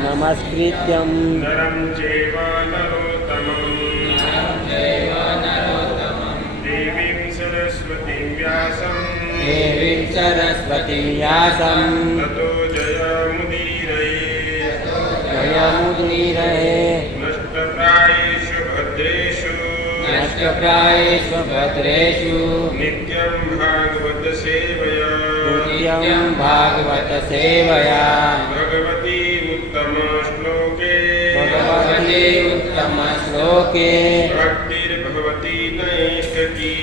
नमस्कृत्यं नरं चैव नरोत्तमं देवीं सरस्वतीं व्यासं ततो जयमुदीरये नष्टप्रायेषु भद्रेषु नित्यं भागवत सेवया भगवती उत्तम श्लोके भक्तिर्भवती नैष्ठकी।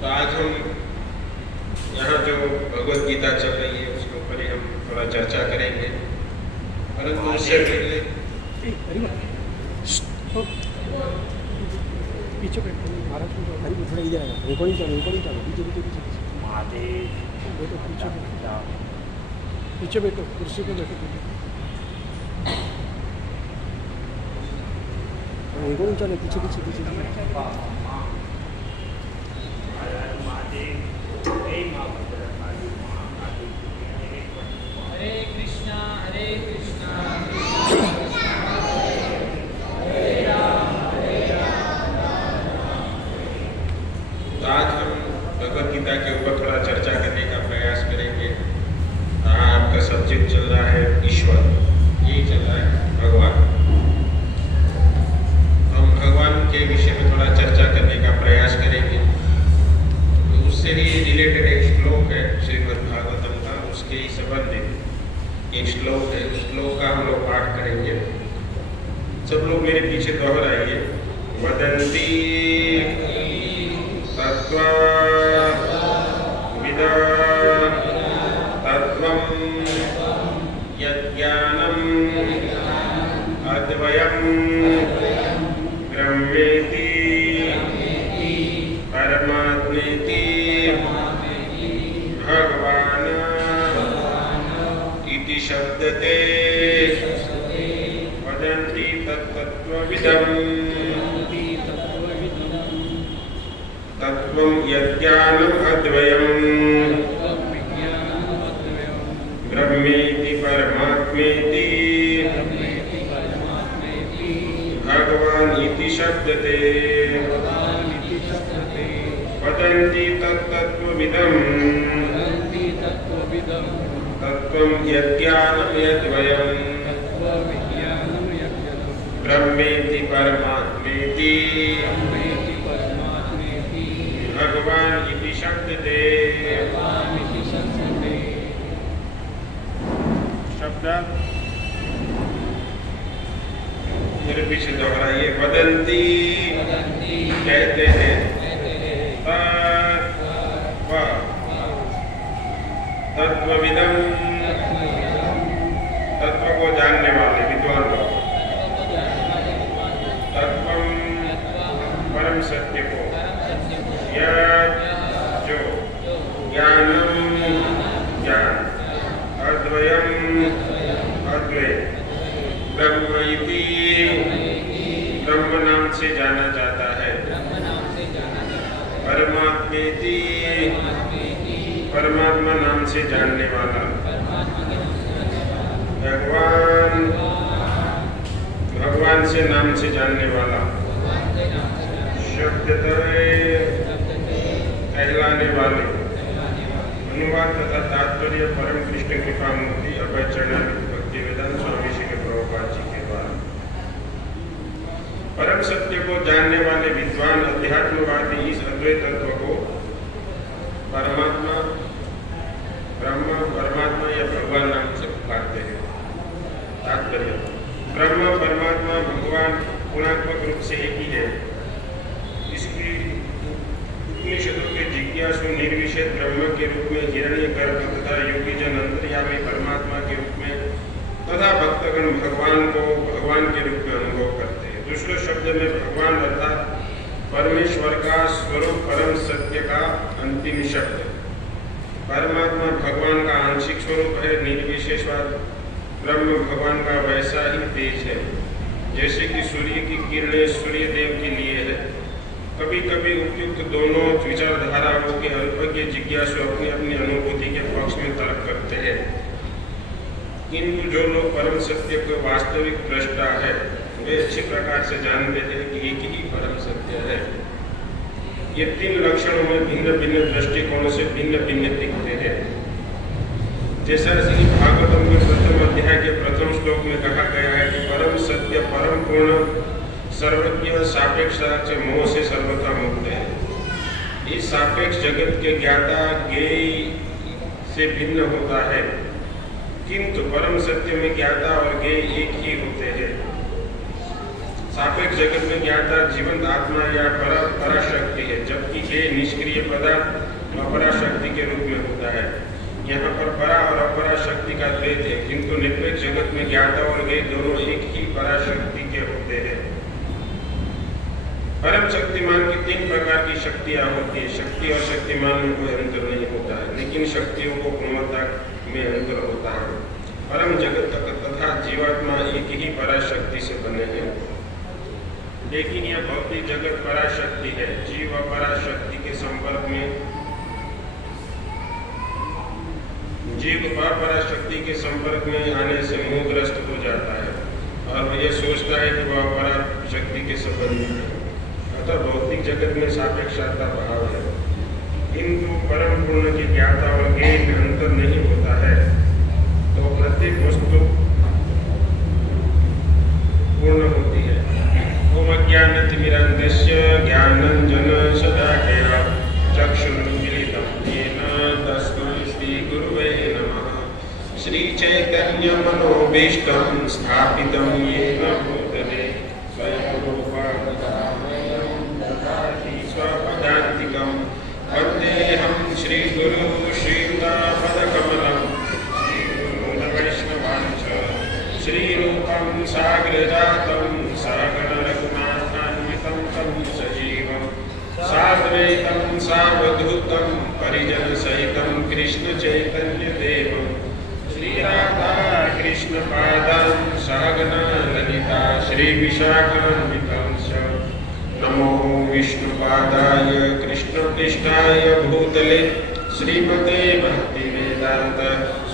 तो आज हम यहाँ जो भगवत गीता चल रही है उसके ऊपर ही हम थोड़ा चर्चा करेंगे, परंतु उससे पहले पीछे थोड़ा इधर आएगा, रिकॉर्डिंग चालू पीछे पीछे बैठो, कुर्सी पे बैठो, रिकॉर्डिंग चालू पीछे। हरे कृष्णा आज हम भगवत गीता के ऊपर थोड़ा चर्चा करने का प्रयास करेंगे। आपका सब्जेक्ट चल रहा है ईश्वर, यही चल रहा है भगवान। हम भगवान के विषय में थोड़ा चर्चा करने का प्रयास करेंगे। तो उससे ही रिलेटेड एक श्लोक है श्रीमद् भागवतम का, उसके ही संबंधित एक श्लोक है। उस श्लोक सब लोग मेरे पीछे दोहराइए। वदन्ति तत्त्वा विदा तत्त्वं यज्ञानम् अद्वयं ब्रह्मेति परमात्मेति भगवान् इति शब्दते वदन्ति तत्तत्त्वविदम् तत्त्वं यज्ञानम् अद्वयम् ब्रह्मेति परमात्मेति भगवान् इति शब्दते वदन्ति तत्तत्त्वविदम् तत्त्वं यज्ञानम् अद्वयम् ब्रह्मेति परमात्मेति भगवान् इति शब्दते। शब्द मेरे पीछे दोहराइए। वदन्ति कहते हैं तत्त्वविदम् तत्व को जानने वाले विद्वान लोग, तत्वं परम सत्य को, यत् जो ज्ञानम ज्ञान, अद्वयम् अद्वय, ब्रह्म इति ब्रह्म नाम से जाना जाता है, परमात्मेति परमात्मा नाम से जानने वाला, भगवान भगवान से नाम से जानने वाला, शब्दत्रय कहलाने वाले। अनुवाद तथा तात्पर्य परम कृष्ण कृपा मूर्ति अभय चरणामृत भक्तिवेदांत स्वामी श्री प्रभुपाद जी के द्वारा। परम सत्य को जानने वाले विद्वान अध्यात्मवादी इस अद्वैत तत्व को परमात्मा ब्रह्म परमात्मा या भगवान नाम से पुकारते हैं। तात्पर्य ब्रह्म परमात्मा भगवान गुणात्मक रूप से एक ही है। इसकी उपनिषदों के जिज्ञासु निर्विशेष ब्रह्म के रूप में, हिरण्यगर्भ तथा योगी जन अंतर्यामी परमात्मा के रूप में तथा भक्तगण भगवान को भगवान के रूप में अनुभव करते हैं। दूसरे शब्द में भगवान अर्थात परमेश्वर का स्वरूप परम सत्य का अंतिम शब्द। परमात्मा भगवान का आंशिक स्वरूप है। निर्विशेषवाद ब्रह्म भगवान का वैसा ही तेज है जैसे कि सूर्य की किरणें सूर्य देव के लिए है। कभी कभी उपयुक्त दोनों विचारधाराओं के अल्पज्ञ जिज्ञासु अपनी अपनी अनुभूति के पक्ष में तर्क करते हैं, किंतु जो लोग परम सत्य को वास्तविक दृष्टा है वे अच्छी प्रकार से जानते हैं कि एक ही परम सत्य है। ये तीन लक्षणों में भिन्न भिन्न दृष्टिकोणों से भिन्न भिन्न दिखते हैं। जैसा श्री भागवतम के प्रथम अध्याय के प्रथम श्लोक में कहा गया है कि परम सत्य परम पूर्ण सर्वज्ञ सापेक्षता से मोह से सर्वथा मुक्त है। इस सापेक्ष जगत के ज्ञाता ज्ञेय से भिन्न होता है, किंतु परम सत्य में ज्ञाता और ज्ञेय एक ही होते हैं। सापेक्ष जगत में ज्ञाता जीवंत आत्मा या पराशक्ति है, जबकि ये निष्क्रिय पदार्थ अपराशक्ति के रूप में होता है। यहाँ पर परा और अपराशक्ति का द्वैत है, किंतु निरपेक्ष जगत में ज्ञाता और ज्ञेय दोनों एक ही पराशक्ति के होते हैं। परम शक्तिमान की तीन प्रकार की शक्तियाँ होती है। शक्ति और शक्तिमान में कोई अंतर नहीं होता है, लेकिन शक्तियों को गुणवत्ता में अंतर होता है। परम जगत तथा जीवात्मा एक ही पराशक्ति से बने हैं, लेकिन यह भौतिक जगत पराशक्ति है। जीव पराशक्ति के संपर्क में जीव पराशक्ति के संपर्क में आने से मोहग्रस्त हो जाता है और यह सोचता है कि वह पराशक्ति के संबंधी है। अतः भौतिक जगत में सापेक्षता भाव है, किंतु परम पूर्ण की ज्ञाता और ज्ञेय में अंतर नहीं होता है। तो प्रत्येक वस्तु पूर्ण होती है। ओम अज्ञानतिमिरान्धस्य ज्ञानाञ्जनं शलाकया चक्षुरुन्मीलितं येन तस्मै श्रीगुरुवे नमः। श्रीचैतन्यमनोभीष्टं स्थापितं येन भूतले व्याघ्रजातं सहगणरघुनाथान्वितं तं सजीवं साद्वैतं सावधूतं परिजनसहितं कृष्णचैतन्यदेवं श्रीराधा कृष्णपादां सहगणा ललिता श्रीविशाखान्वितं च नमो विष्णुपादाय कृष्णपृष्ठाय भूतले श्रीमते भक्तिवेदांत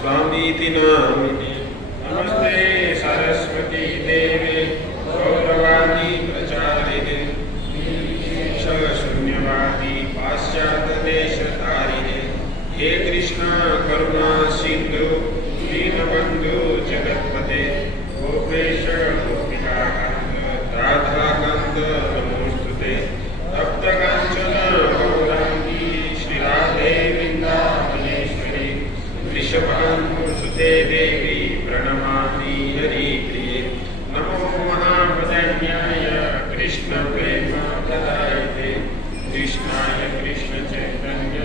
स्वामीति नामिने नमस्ते सरस्वती देवे गौरवाणी प्रचारिणे शून्यवादी पाश्चात्यदेशधारिणे हे कृष्णा करुणा सिंधु दीनबंधु जगत्पते गोपेश गोपिकाकांत राधाकांत नमोस्तुते तप्तकांचन गौरांगी श्रीराधे वृंदावनेश्वरी वृषभानुसुते देवी प्रणमामि हरिप्रिये नमो महावदन्याय कृष्ण प्रेम प्रदायते कृष्णाय कृष्ण चैतन्य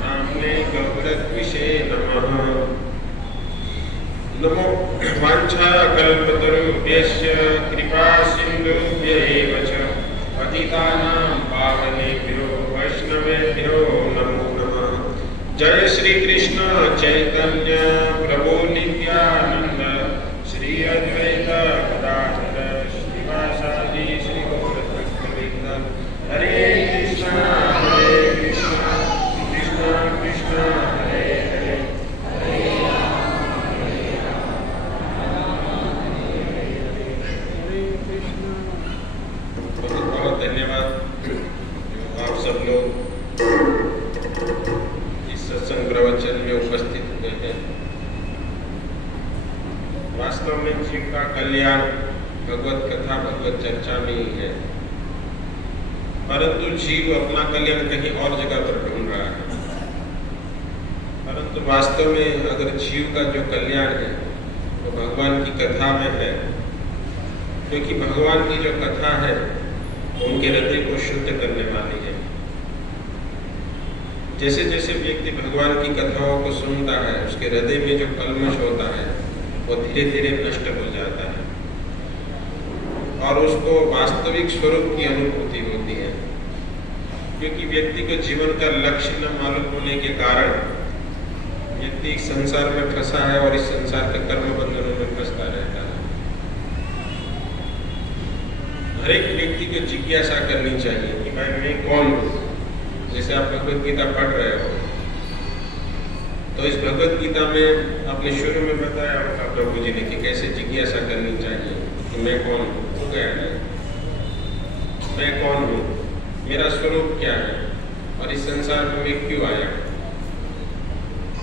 नाम्ने गौरद्विषे नमः नमो वाञ्छा कल्पतरुभ्यश्च कृपा सिन्धुभ्य एव च पतितानां पावनेभ्यो वैष्णवेभ्यो नमो नमः जय श्री कृष्ण चैतन्य प्रभु नित्यानंद श्री अद्वैत गदाधर श्रीवासादि श्री गौरभक्तवृंद हरे कृष्ण कृष्ण कृष्ण हरे हरे बहुत बहुत धन्यवाद आप सब लोग सत्संग प्रवचन में उपस्थित हुए हैं। वास्तव में जीव का कल्याण भगवत कथा भगवत चर्चा में ही है, परंतु जीव अपना कल्याण कहीं और जगह पर ढूंढ रहा है। परंतु वास्तव में अगर जीव का जो कल्याण है वो भगवान की कथा में है, क्योंकि भगवान की जो कथा है उनके हृदय को शुद्ध करने वाली है। जैसे जैसे व्यक्ति भगवान की कथाओं को सुनता है उसके हृदय में जो कल्मश होता है वो धीरे धीरे नष्ट हो जाता है और उसको वास्तविक स्वरूप की अनुभूति होती है। क्योंकि व्यक्ति को जीवन का लक्ष्य न मालूम होने के कारण व्यक्ति संसार में फंसा है और इस संसार के कर्म बंधनों में फंसता रहता है। हर एक व्यक्ति को जिज्ञासा करनी चाहिए कि भाई मैं कौन हूँ। जैसे आप भगवत गीता पढ़ रहे हो तो इस भगवत गीता में आपने शुरू में बताया होगा प्रभु जी ने कि कैसे जिज्ञासा करनी चाहिए कि मैं कौन हूँ, वो क्या है, मैं कौन हूँ, मेरा स्वरूप क्या है और इस संसार में मैं क्यों आया।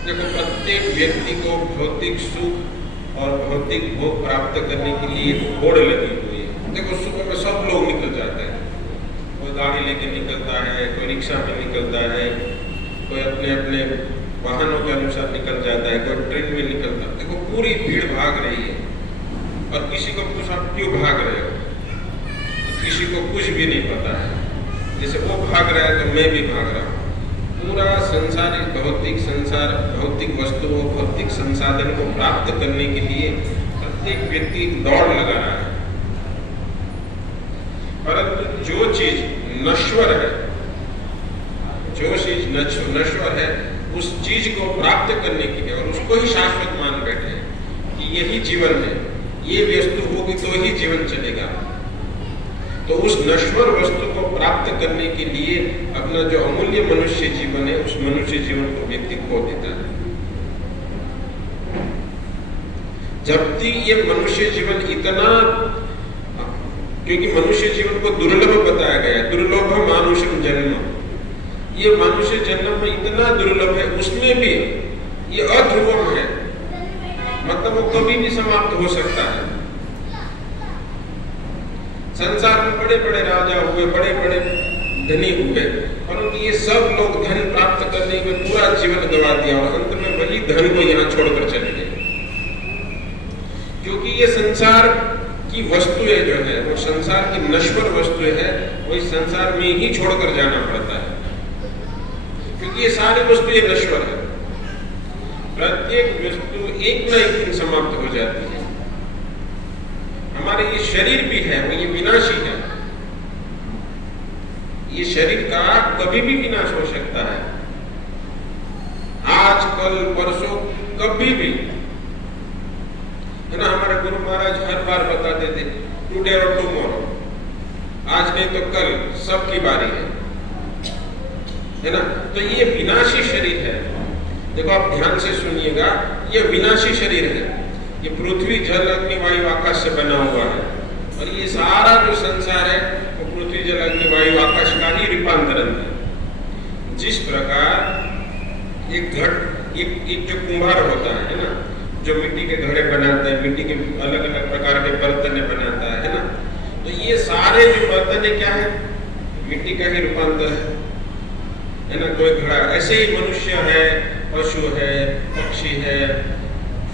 देखो, प्रत्येक व्यक्ति को भौतिक सुख और भौतिक भोग प्राप्त करने के लिए होड़ लगी हुई है। देखो, सुबह में सब लोग निकल जाते हैं, कोई गाड़ी लेके निकलता है, कोई रिक्शा में निकलता है, कोई अपने अपने वाहनों के अनुसार निकल जाता है, कोई ट्रेन में निकलता है। देखो, पूरी भीड़ भाग रही है और किसी को पूछा क्यों भाग रहे हो तो किसी को कुछ भी नहीं पता है। जैसे वो भाग रहा है तो मैं भी भाग रहा हूँ। पूरा संसारिक भौतिक संसार, भौतिक वस्तुओं, भौतिक संसाधन को प्राप्त करने के लिए प्रत्येक व्यक्ति दौड़ लगा रहा है। परंतु जो चीज नश्वर है, जो चीज नश्वर है, उस चीज को प्राप्त करने के लिए और उसको ही शाश्वत मान बैठे हैं कि यही जीवन है, ये वस्तु होगी तो ही जीवन चलेगा। तो उस नश्वर वस्तु को प्राप्त करने के लिए अपना जो अमूल्य मनुष्य जीवन है उस मनुष्य जीवन को व्यक्ति खो देता है। जबकि ये मनुष्य जीवन इतना, क्योंकि मनुष्य जीवन को दुर्लभ बताया गया, दुर्लभ मानुषम जन्म, ये मनुष्य जन्म में इतना दुर्लभ है, उसमें भी ये अध्रुवम है, मतलब वो कभी भी समाप्त हो सकता है। संसार में बड़े बड़े राजा हुए, बड़े बड़े धनी हुए, परंतु ये सब लोग धन प्राप्त करने में पूरा जीवन गवा दिया और अंत में वही धन को यहाँ छोड़कर चले गए। क्योंकि ये संसार की वस्तुएं जो है वो संसार की नश्वर वस्तुएं है, वो इस संसार में ही छोड़कर जाना पड़ता है, क्योंकि ये सारी वस्तुएं नश्वर है। प्रत्येक वस्तु एक न एक दिन समाप्त हो जाती है। हमारे ये शरीर भी है वो ये विनाशी है। ये शरीर का कभी भी विनाश हो सकता है, आज कल परसों कभी भी, है ना। हमारे गुरु महाराज हर बार बताते थे टुडे और टुमारो, आज नहीं तो कल सबकी बारी है ना। तो ये विनाशी शरीर है। देखो आप ध्यान से सुनिएगा, ये विनाशी शरीर है। ये पृथ्वी जल अग्नि वायु आकाश से बना हुआ है और ये सारा जो संसार है वो पृथ्वी जल अग्नि वायु आकाश का ही रूपांतरण है। जिस प्रकार एक जो कुम्हार होता है ना, जो मिट्टी के घड़े बनाता है, मिट्टी के अलग अलग प्रकार के बर्तन बनाता है ना, तो ये सारे जो बर्तन क्या है मिट्टी का ही रूपांतर है ना। कोई घड़ा, ऐसे ही मनुष्य है, पशु है, पक्षी है,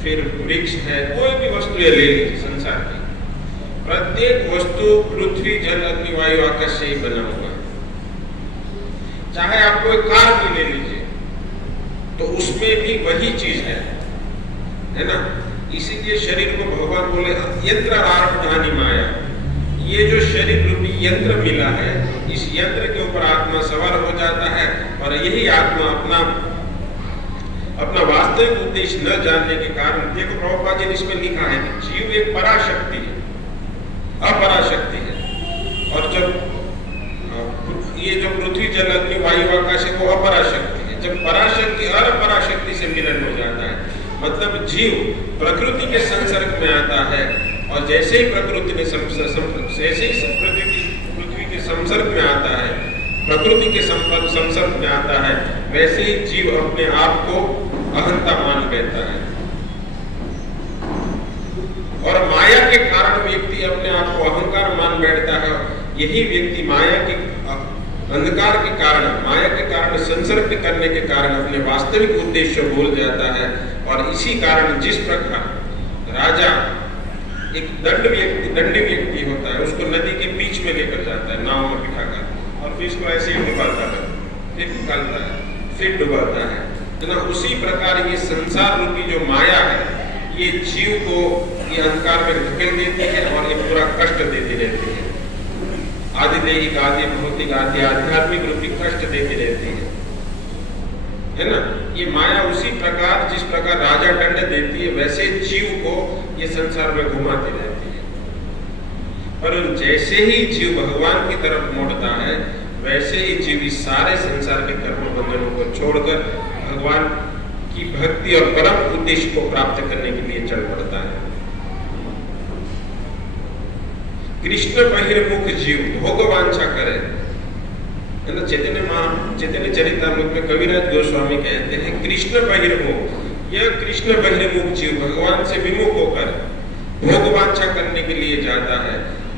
फिर वृक्ष है, कोई भी वस्तु ले लीजिए संसार की, प्रत्येक वस्तु पृथ्वी जल अग्नि वायु आकाश से ही बना हुआ है। चाहे आप कोई कार भी ले लीजिए तो उसमें भी वही चीज है ना। इसीलिए शरीर को भगवान बोले यंत्र आरूढ़ानि माया। ये जो शरीर रूपी यंत्र मिला है, इस यंत्र के ऊपर आत्मा सवार हो जाता है और यही आत्मा अपना वास्तविक उद्देश्य न जानने के कारण, देखो प्रभुपाद जी ने इसमें लिखा है कि जीव एक पराशक्ति है, अपराशक्ति है, और जब ये जो पृथ्वी जल अग्नि वायु आकाश है वो अपराशक्ति है। जब पराशक्ति और अपराशक्ति से मिलन हो जाता है, मतलब जीव प्रकृति के संसर्ग में आता है और जैसे ही प्रकृति ने पृथ्वी के संसर्ग में आता है, प्रकृति के संसर्ग में आता है, वैसे ही जीव अपने आप को अहंता मान बैठता है और माया के कारण व्यक्ति अपने आप को अहंकार मान बैठता है। यही व्यक्ति माया के अंधकार के कारण, माया के कारण संसर्ग करने के कारण अपने वास्तविक उद्देश्य भूल जाता है। और इसी कारण जिस प्रकार राजा एक दंडी व्यक्ति होता है, उसको नदी के बीच में लेकर जाता है नाव में बिठाकर और फिर इसको ऐसे ही डुबाता है, फिर निकालता है, फिर डुबाता है ना। उसी प्रकार ये संसार रूपी जो माया है ये जीव को ये अंधकार में धकेल देती है और ये पूरा कष्ट देती रहती है। आदि दैहिक, आदि भौतिक, आदि आध्यात्मिक रूपी कष्ट देती रहती है ना। ये माया उसी प्रकार, जिस प्रकार राजा दंड देती है, वैसे जीव को ये संसार में घुमाती रहती है। पर जैसे ही जीव भगवान की तरफ मोड़ता है, वैसे ही जीव इस सारे संसार के कर्म बंधनों को छोड़कर भगवान की भक्ति और परम उद्देश्य को प्राप्त करने के लिए चल पड़ता है। कृष्ण बहिर्मुख जीव भोगवांछा करे, है ना। चैतन्य चरितामृत में कविराज गोस्वामी कहते हैं कृष्ण बहिर्मुख, यह कृष्ण बहिर्मुख जीव भगवान से विमुख होकर भोगवांछा करने के लिए जाता है।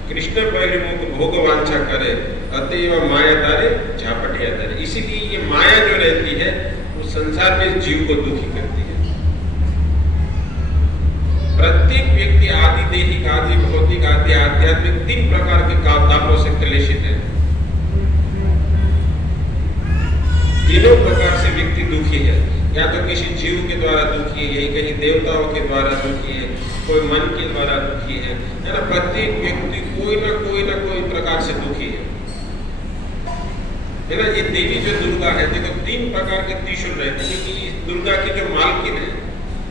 कृष्ण बहिर्मुख भोगवांछा करे, अतएव माया तारे झापटिया तारे। इसीलिए ये माया जो रहती है वो संसार में जीव को दुखी करती है। प्रत्येक व्यक्ति आदि दैहिक, आदि भौतिक, आदि आध्यात्मिक 3 प्रकार के तापों से क्लेशित है। तीनों प्रकार से व्यक्ति दुखी है। या तो किसी जीव के द्वारा दुखी है, कहीं देवताओं के द्वारा दुखी है, कोई मन के द्वारा दुखी है ना। प्रत्येक व्यक्ति कोई ना कोई प्रकार से दुखी है ना। ये देवी जो दुर्गा है, देखो 3 प्रकार के त्रिशूल रहते हैं, क्योंकि इस दुर्गा की जो मालकिन है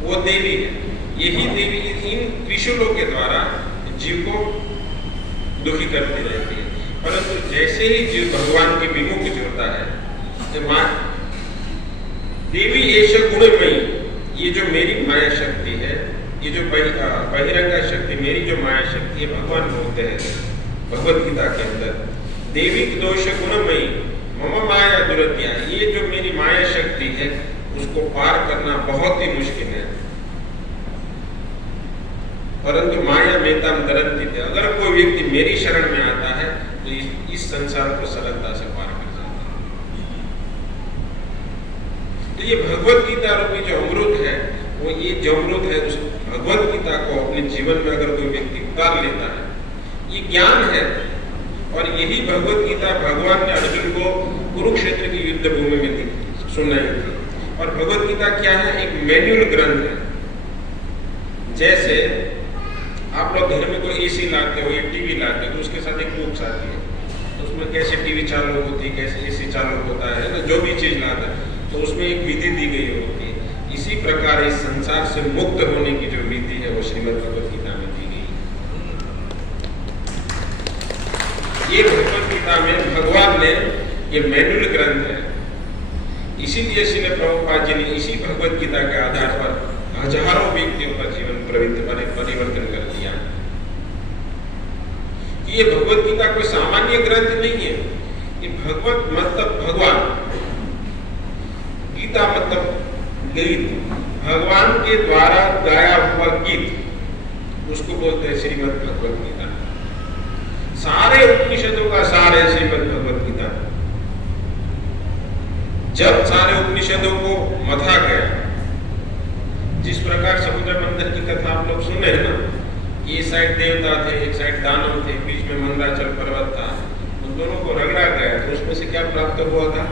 वो देवी है। यही देवी इन त्रिशूलों के द्वारा जीव को दुखी करती रहती है। परंतु जैसे ही जीव भगवान के विमुख होता है, देवी एष गुणमयी, ये जो मेरी माया शक्ति है, ये जो बहिरंगा शक्ति, मेरी जो माया शक्ति है, भगवान बोलते हैं भगवत गीता के अंदर, देवी दोष गुणमयी मम माया दुरत्या। ये जो मेरी माया शक्ति है उसको पार करना बहुत ही मुश्किल है, परंतु माया मेताम तरंती थे। अगर कोई व्यक्ति मेरी शरण में आता है तो इस संसार को सरलता से पार कर जाता है। तो ये भगवत गीता रूपी जो अमृत है, वो ये जो अमृत है उस भगवत गीता को अपने जीवन में अगर कोई व्यक्ति उतार लेता है, ये ज्ञान है। और यही भगवत गीता भगवान ने अर्जुन को कुरुक्षेत्र की युद्ध भूमि में सुनाई थी। और भगवत गीता क्या है? एक मैनुअल ग्रंथ है। जैसे आप लोग घर में कोई एसी लाते हो या टीवी लाते हो तो उसके साथ एक बुक्स आती है, तो उसमें कैसे टीवी चालू होती है, कैसे एसी चालू होता है ना, जो भी चीज लाता है तो उसमें एक विधि दी गई होती है। इसी प्रकार इस संसार से मुक्त होने की जो विधि है वो श्रीमद् भगवत गीता में दी गई है। ये भगवत गीता में भगवान ने ये मैनुअल ग्रंथ है, इसीलिए श्रील प्रभुपाद जी ने इसी भगवत गीता के आधार पर हजारों व्यक्तियों का जीवन परिवर्तन कर दिया। ये भगवत गीता कोई सामान्य ग्रंथ नहीं है, ये भगवत मतलब भगवान, गीता मतलब गीत, भगवान के द्वारा गाया हुआ गीत, उसको बोलते हैं श्रीमद् भगवत गीता। सारे उपनिषदों का सार है श्रीमद् भगवत गीता। जब सारे उपनिषदों को मथा गया, जिस प्रकार समुद्र मंथन की कथा आप लोग सुने हैं ना, ये साइड देवता थे, एक साइड दानव थे, बीच में मंदराचल पर्वत था, उन दोनों को रगड़ा गया तो उसमें से क्या प्राप्त हुआ था?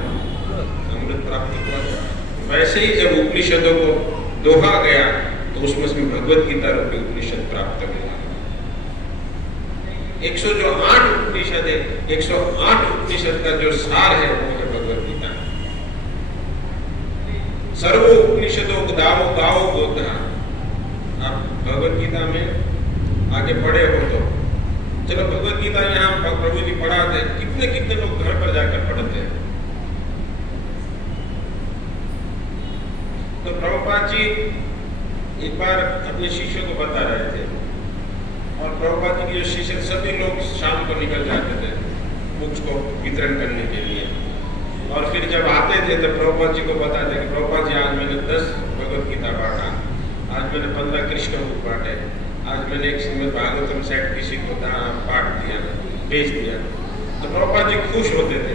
अमृत प्राप्त हुआ था। वैसे ही जब उपनिषदों को दोहा गया तो उसमें से भगवत गीता रूपी उपनिषद प्राप्त हुआ। 108 उपनिषद है, 108 उपनिषद का जो सार है वो है भगवत गीता। सर्व उपनिषदों को दावो गाओ गोता। आप भगवत गीता में आगे पढ़े हो तो चलो, भगवत गीता यहाँ प्रभु जी पढ़ाते हैं, कितने कितने लोग घर पर जाकर पढ़ते हैं। तो प्रभुपाद जी एक बार अपने शिष्यों को बता रहे थे, और प्रभुपाद जी के शिष्य सभी लोग शाम को निकल जाते थे बुक्स को वितरण करने के लिए, और फिर जब आते थे तो प्रभुपाद जी को बताते कि प्रभुपाद जी आज मैंने 10 भगवत गीता बांटा, आज मैंने 15 कृष्ण बुक बांटे, आज मैंने एक श्रीमद् भागवतम सेट किसी को पाठ दिया, भेज दिया। तो प्रभुपाद जी खुश होते थे।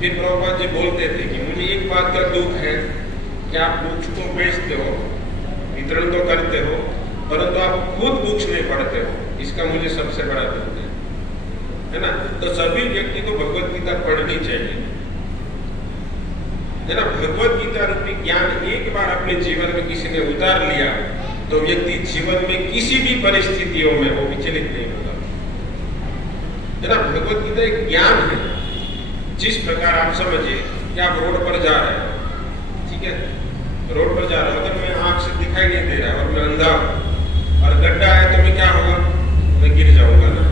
फिर प्रभुपाद जी बोलते थे कि मुझे एक बात का दुख है कि आप बुक्स को बेचते हो, वितरण तो करते हो, परंतु आप खुद बुक्स नहीं पढ़ते हो, इसका मुझे सबसे बड़ा दुख है ना। तो सभी व्यक्ति को भगवत गीता पढ़नी चाहिए, है ना। भगवत गीता रूपी ज्ञान एक बार अपने जीवन में किसी ने उतार लिया तो व्यक्ति जीवन में किसी भी परिस्थितियों में वो विचलित नहीं होगा, है ना। भगवत गीता एक ज्ञान है। जिस प्रकार आप समझिए कि आप रोड पर जा रहे हैं, ठीक है, रोड पर जा रहे हो, अगर मैं आंख से दिखाई नहीं दे रहा और मैं अंधा हूं और गड्ढा है तो मैं क्या होगा? मैं गिर जाऊंगा ना,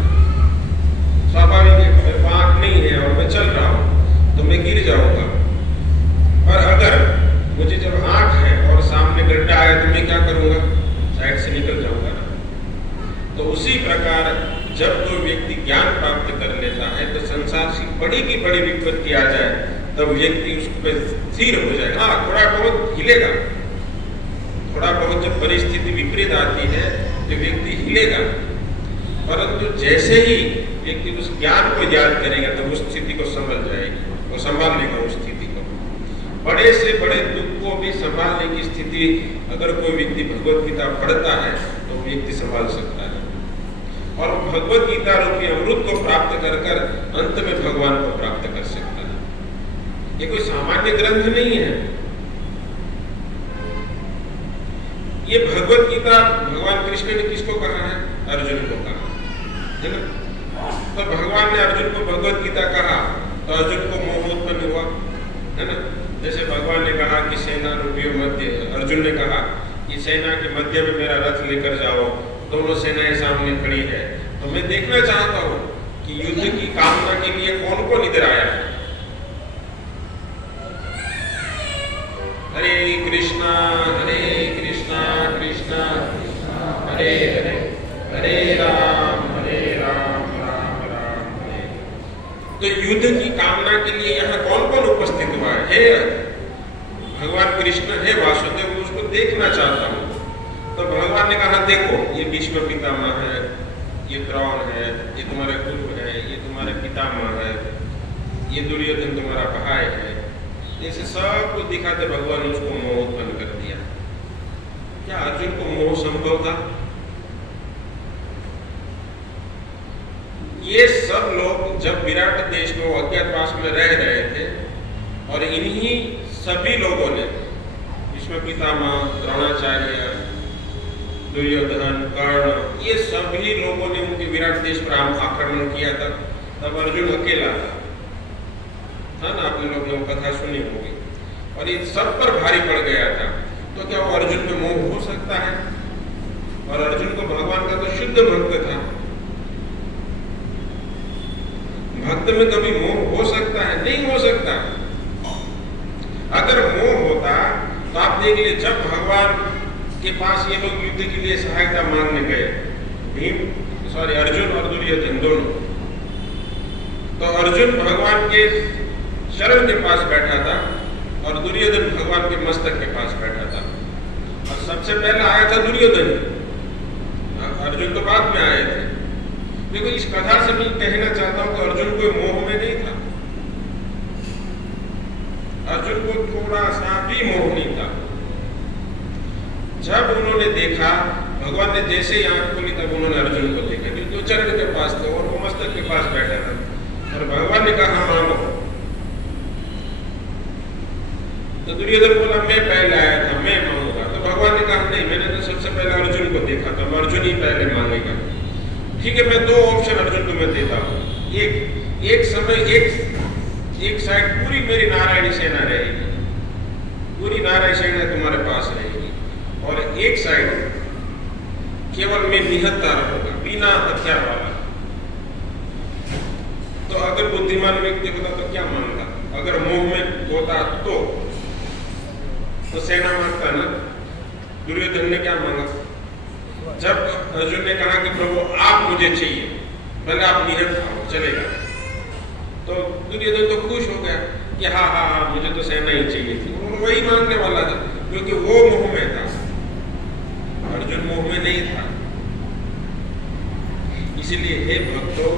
स्वाभाविक है। मेरे पास आंख नहीं है और मैं चल रहा हूं तो मैं गिर जाऊंगा। और अगर मुझे जब आंख है और सामने गड्ढा है तो मैं क्या करूंगा? साइड से निकल जाऊंगा ना। तो उसी प्रकार जब कोई व्यक्ति ज्ञान प्राप्त कर लेता है तो संसार से बड़ी की बड़ी विपत्ति आ जाए तब व्यक्ति उस पर स्थिर हो जाए। हाँ, थोड़ा बहुत हिलेगा, थोड़ा बहुत जब परिस्थिति विपरीत आती है तो व्यक्ति हिलेगा, परंतु जैसे ही व्यक्ति उस ज्ञान को याद करेगा तो उस स्थिति को संभल जाएगी, वो संभाल लेगा उस स्थिति को। बड़े से बड़े दुख को भी संभालने की स्थिति अगर कोई व्यक्ति भगवत गीता पढ़ता है तो व्यक्ति संभाल सकता है, और भगवत गीता रूपी अमृत को प्राप्त कर कर अंत में भगवान को प्राप्त कर सकता है। ये कोई सामान्य ग्रंथ नहीं है। ये भगवत गीता भगवान कृष्ण ने किसको कहा है? अर्जुन को कहा है ना। तो भगवान ने अर्जुन को भगवत गीता कहा तो अर्जुन को मोह उत्पन्न हुआ, है ना। जैसे भगवान ने कहा कि सेना रूपियों मध्य, अर्जुन ने कहा कि सेना के मध्य में मेरा रथ लेकर जाओ, दोनों सेनाएं सामने खड़ी है, तो मैं देखना चाहता हूं कि युद्ध की कामना के लिए कौन कौन इधर आया है। हरे कृष्णा कृष्णा कृष्णा हरे हरे, हरे राम राम राम हरे। तो युद्ध की कामना के लिए यहाँ कौन कौन उपस्थित हुआ है? भगवान कृष्ण है, वासुदेव, उसको देखना चाहता हूँ। तो भगवान ने कहा देखो, ये भीष्म पितामह है, ये द्रोण है, ये तुम्हारे गुरु है, ये तुम्हारे पितामह है, ये दुर्योधन तुम्हारा भाई है। ऐसे सबको दिखाते भगवान ने उसको मोह उत्पन्न कर दिया। क्या अर्जुन को मोह संभव था? ये सब लोग जब विराट देश में अज्ञातवास में रह रहे थे और इन्हीं सभी लोगों ने भीष्म पितामह, द्रोणाचार्य, दुर्योधन, कर्ण, ये सभी लोगों ने उनके विराट देश पर आक्रमण किया था। तब अर्जुन अकेला था ना, आपने लोग वो कथा सुनी होगी, और ये सब पर भारी पड़ गया था। तो क्या वो अर्जुन में मोह हो सकता है? और अर्जुन को भगवान का तो शुद्ध भक्त था, भक्त में कभी मोह हो सकता है? नहीं हो सकता। अगर मोह होता तो आप देख लीजिए, जब भगवान के पास ये लोग युद्ध के लिए सहायता मांगने गए, अर्जुन और दुर्योधन दोनों, तो अर्जुन भगवान के शरण के पास बैठा था और दुर्योधन भगवान के मस्तक के पास बैठा था। और सबसे पहले आया था दुर्योधन, अर्जुन तो बाद में आए थे। देखो, इस कथा से मैं कहना चाहता हूं कि अर्जुन कोई मोह में नहीं था, अर्जुन को थोड़ा सा भी मोह नहीं था। जब उन्होंने देखा, भगवान ने जैसे ही आंख खोली तब उन्होंने अर्जुन को देखा, क्योंकि वो चरण के पास थे और वो मस्तक के पास बैठा था। और भगवान ने कहा मांगो, तो दुर्योधन बोला मैं पहले आया था, मैं मांगूंगा। तो भगवान ने कहा नहीं, मैंने तो सबसे पहले अर्जुन को देखा, तो अर्जुन ही पहले मांगेगा। ठीक है, मैं दो ऑप्शन अर्जुन को मैं देता हूँ। एक समय एक साइड पूरी मेरी नारायणी सेना रहेगी, पूरी नारायणी सेना तुम्हारे पास रहेगी, और एक साइड केवल मैं निहत्था रहूंगा, बिना हथियार वाला। तो अगर बुद्धिमान व्यक्ति होता तो क्या मांगता? अगर मोह में होता तो सेना मांगता ना। दुर्योधन ने क्या मांगा? जब अर्जुन ने कहा कि प्रभु आप मुझे चाहिए, भले आप निहत्था हो, चलेगा, तो दुर्योधन तो खुश हो गया कि हाँ हाँ हाँ, मुझे तो सेना ही चाहिए थी। और वही मांगने वाला था, क्योंकि वो मोह में था, अर्जुन मोह में नहीं था। इसीलिए हे भक्तों,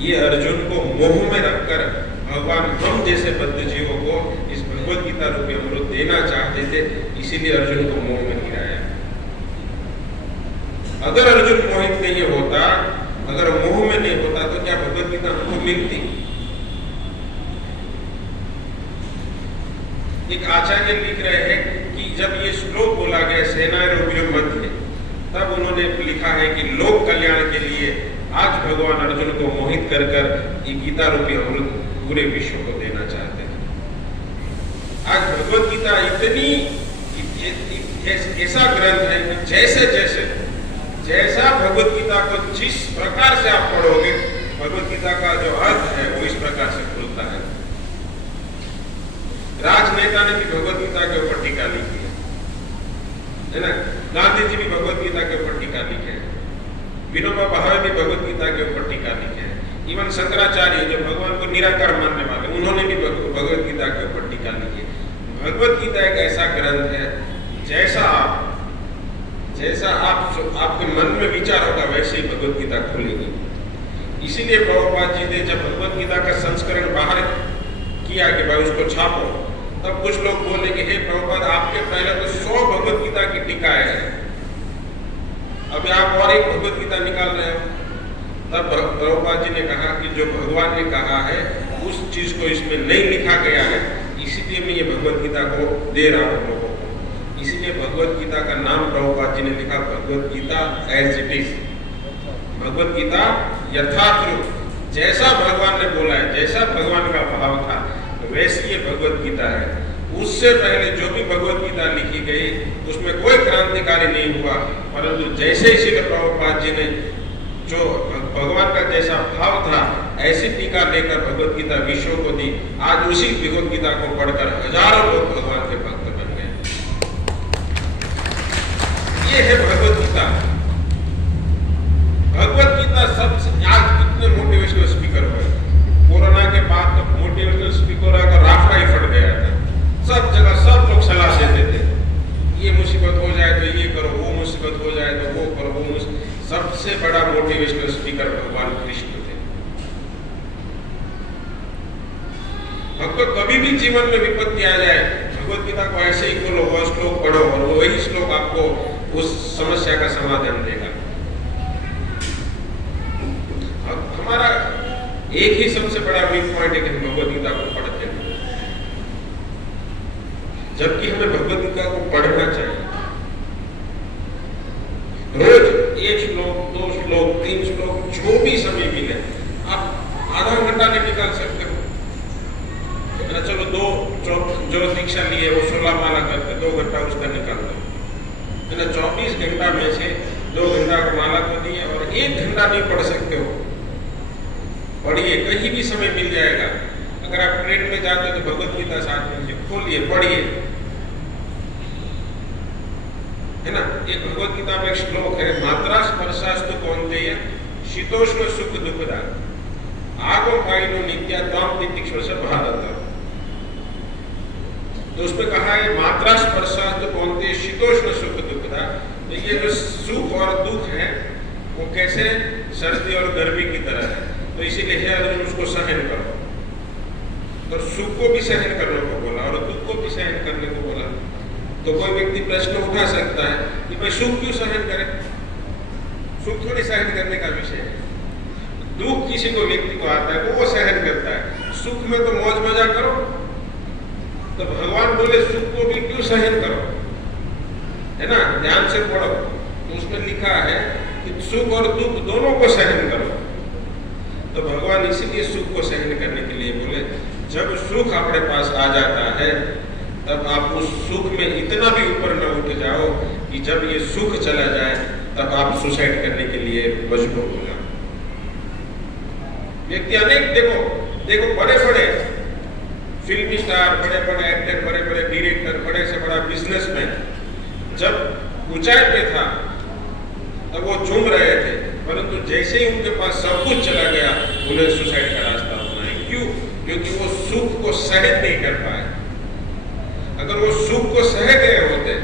ये अर्जुन को मोह में रखकर भगवान हम जैसे बद्ध जीवों को इस भगवत गीता रूपी अमृत देना चाहते थे, इसीलिए अर्जुन को मोह में गिराया। अगर अर्जुन मोहित नहीं होता, अगर मोह में नहीं होता, तो क्या भगवत गीता हमको मिलती? एक आचार्य लिख रहे हैं कि जब ये श्लोक बोला गया सेनायोर्व्योम मध्य, तब उन्होंने लिखा है कि लोक कल्याण के लिए आज भगवान अर्जुन को मोहित कर कर ये गीता रूपी अमृत पूरे विश्व को देना चाहते हैं। आज भगवत गीता इतनी ऐसा ग्रंथ है कि जैसा भगवत गीता को जिस प्रकार से आप पढ़ोगे, भगवत गीता का जो अर्थ है वो इस प्रकार से खुलता है। राजनेता ने भी भगवत गीता के ऊपर टीका लिखी है ना, गांधी जी भी भगवत गीता के ऊपर टीका लिखे हैं, विनोबा भावे भी भगवत गीता के ऊपर टीका लिखे हैं, इवन शंकराचार्य जो भगवान को निराकार मानने वाले, उन्होंने भी भगवत गीता के ऊपर टीका लिखी है। भगवत गीता एक ऐसा ग्रंथ है, जैसा आपके मन में विचार होगा वैसे ही भगवत गीता खुलेगी। इसीलिए प्रभुपाद जी ने जब भगवत गीता का संस्करण बाहर किया कि भाई उसको छापो, तब कुछ लोग बोले कि हे प्रभुपाद, आपके पहले तो 100 भगवत गीता की टीकाएं हैं, अभी आप और एक भगवत गीता निकाल रहे हो। तब प्रभुपाद जी ने कहा कि जो भगवान ने कहा है उस चीज को इसमें नहीं लिखा गया है, इसीलिए मैं ये भगवत गीता को दे रहा हूँ लोगों को। इसीलिए भगवत गीता का नाम प्रभुपाद जी ने लिखा Bhagavad Gita as it is, Bhagavad Gita यथार्थ रूप, जैसा भगवान ने बोला है, जैसा भगवान का भाव था वैसी ये भगवत गीता है। उससे पहले जो भी भगवत गीता लिखी गई उसमें कोई क्रांतिकारी नहीं हुआ, परंतु जैसे ही श्रील प्रभुपाद जी ने जो भगवान का जैसा भाव था ऐसी टीका लेकर भगवत गीता विश्व को दी, आज उसी भगवत गीता को पढ़कर हजारों लोग भगवान के भक्त बन गए। ये है भगवत गीता। भगवत गीता सबसे, आज कितने मोटिवेशनल स्पीकर हुए, कोरोना के बाद तो मोटिवेशनल स्पीकर का राफ्ता ही फट गया था, सब जगह सब लोग सलाह देते थे, ये मुसीबत हो जाए तो ये करो, वो मुसीबत हो जाए तो वो करो, वो सबसे बड़ा मोटिवेशनल स्पीकर भगवान कृष्ण थे। भक्तों, कभी भी जीवन में विपत्ति आ जाए, भगवत गीता को ऐसे ही खोलो, वो श्लोक पढ़ो और वही श्लोक आपको उस समस्या का समाधान देगा। अब हमारा एक ही सबसे बड़ा वीक पॉइंट है कि हम भगवत गीता को पढ़ते हैं, जबकि हमें भगवत गीता को पढ़ना चाहिए, एक श्लोक, 2 श्लोक, 3 श्लोक, जो भी समय मिले आप आधा घंटा नहीं निकाल सकते हो। चलो जो दीक्षा लिए वो 16 माला करते, 2 घंटा उसका निकाल दो, है ना। 24 घंटा में से 2 घंटा को माला को दिए और 1 घंटा नहीं पढ़ सकते हो, पढ़िए, कहीं भी समय मिल जाएगा। अगर आप ट्रेन में जाते हो तो भगवत गीता साथ में खोलिए, पढ़िए, है ना। एक भगवत गीता में एक श्लोक है, मात्रा स्पर्शास्तु कौन्तेय शीतोष्ण सुख दुखदा आगो पाइनो नित्या त्वाम तितिक्षुष भारत। तो उसमें कहा है मात्रा स्पर्शास्तु कौन्तेय शीतोष्ण सुख दुखदा। तो ये जो सुख और दुख है वो कैसे सर्दी और गर्मी की तरह है, तो इसीलिए है अर्जुन उसको सहन करो। तो सुख को भी सहन करने को बोला और दुख को भी सहन करने को बोला। तो कोई व्यक्ति प्रश्न उठा सकता है कि भाई सुख क्यों सहन करे, सुख थोड़ी सहन करने का विषय है। दुख किसी को व्यक्ति को आता है वो सहन करता है, सुख में तो मौज मजा करो। तो भगवान बोले सुख को भी क्यों सहन करो, है ना, ध्यान से पढ़ो। तो उसमें लिखा है कि सुख और दुख दोनों को सहन करो। तो भगवान इसीलिए सुख को सहन करने के लिए बोले, जब सुख अपने पास आ जाता है तब आप उस सुख में इतना भी ऊपर न उठ जाओ कि जब ये सुख चला जाए तब आप सुसाइड करने के लिए मजबूर हो जाओ। व्यक्ति अनेक देखो बड़े बड़े फिल्मी स्टार, बड़े बड़े एक्टर, बड़े बड़े डायरेक्टर, बड़े से बड़ा बिजनेसमैन जब ऊंचाई पे था तब वो झूम रहे थे, परंतु जैसे ही उनके पास सब कुछ चला गया उन्हें सुसाइड का रास्ता अपनाया। क्यों? क्योंकि वो सुख को सहन नहीं कर पाए। अगर वो सुख को सह गए होते,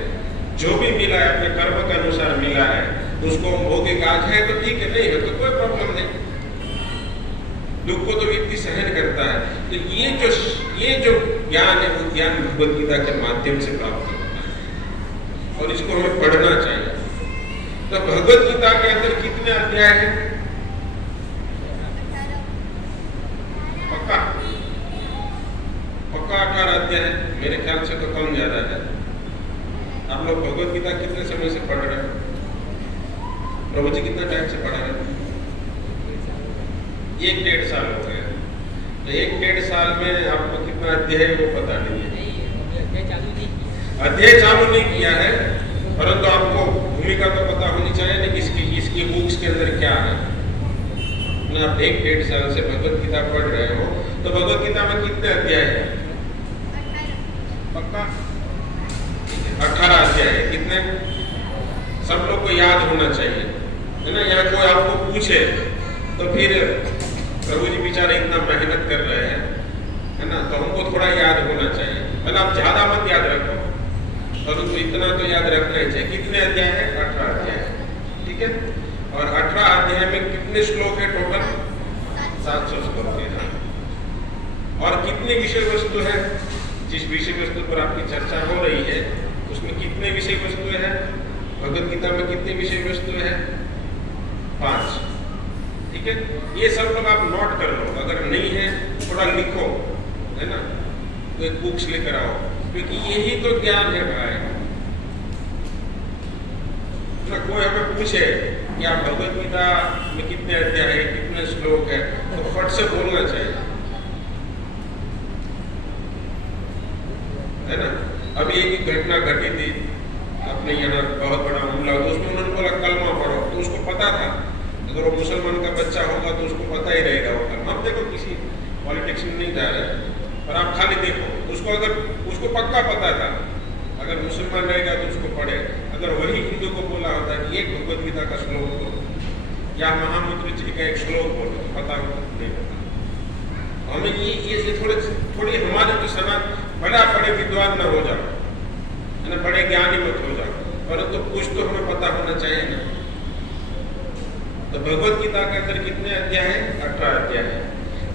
जो भी मिला है अपने कर्म के अनुसार मिला है, उसको भोगिक आज है तो ठीक है, नहीं है तो कोई प्रॉब्लम नहीं। दुख को तो व्यक्ति सहन करता है। तो ये जो ज्ञान है वो ज्ञान भगवत गीता के माध्यम से प्राप्त होता है और इसको हमें पढ़ना चाहिए। तो भगवत गीता के अंदर कितने अध्याय हैं? पक्का 18 अध्याय है, मेरे ख्याल से तो कम ज्यादा है। आप लोग भगवत गीता कितने समय से पढ़ रहे हैं? प्रभु जी कितना टाइम से पढ़ा रहे हैं? 1-1.5 साल हो गए। तो 1-1.5 साल में आपको कितना अध्याय है वो पता नहीं है। अध्याय चालू नहीं किया है, परंतु आपको भूमिका तो पता होनी चाहिए ना इसकी बुक्स के अंदर क्या है ना। आप 1-1.5 साल से भगवत गीता पढ़ रहे हो तो भगवत गीता में कितने अध्याय है? पक्का 18 अध्याय है। कितने? सब लोग को याद होना चाहिए, है ना। यहाँ कोई आपको पूछे तो फिर प्रभु जी बेचारे इतना मेहनत कर रहे हैं, है ना, तो हमको थोड़ा याद होना चाहिए। मतलब आप ज्यादा मत याद रखो, परंतु इतना तो याद रखना ही चाहिए। कितने अध्याय है? 18 अध्याय, ठीक है। और 18 अध्याय में कितने श्लोक है टोटल? 700 श्लोक है। और कितने विषय वस्तु है? जिस विषय वस्तु पर आपकी चर्चा हो रही है उसमें कितने विषय वस्तु है? भगवत गीता में कितने विषय वस्तु है? 5, ठीक है। ये सब लोग आप नोट कर लो, अगर नहीं है थोड़ा लिखो, है ना, तो एक बुक्स लेकर आओ, क्योंकि यही तो ज्ञान है भाई। ना कोई हमें पूछे कि आप भगवत गीता में कितने अध्याय है, कितने श्लोक है, तो फट से बोलना चाहिए, है ना। अभी एक घटना घटी थी अपने यहाँ, बहुत बड़ा हमला, तो उसमें उन्होंने बोला कलमा पढ़ो, तो उसको पता था। अगर वो मुसलमान का बच्चा होगा तो उसको पता ही रहेगा वो कलमा। अब देखो किसी पॉलिटिक्स में नहीं जा रहे, पर आप खाली देखो उसको, अगर उसको पक्का पता था अगर मुसलमान रहेगा तो उसको पढ़े। अगर वही हिंदू को बोला होता कि एक भगवत गीता का श्लोक बोलो या महामंत्र जी का एक श्लोक बोलो, तो पता होता नहीं पता। हमें ये थोड़ी हमारे जो सनातन, भले आप बड़े विद्वान न हो जाओ, है ना, बड़े ज्ञानी मत हो जाओ, परंतु कुछ तो हमें पता होना चाहिए ना। तो भगवत गीता के अंदर कितने अध्याय हैं? 18 अध्याय है,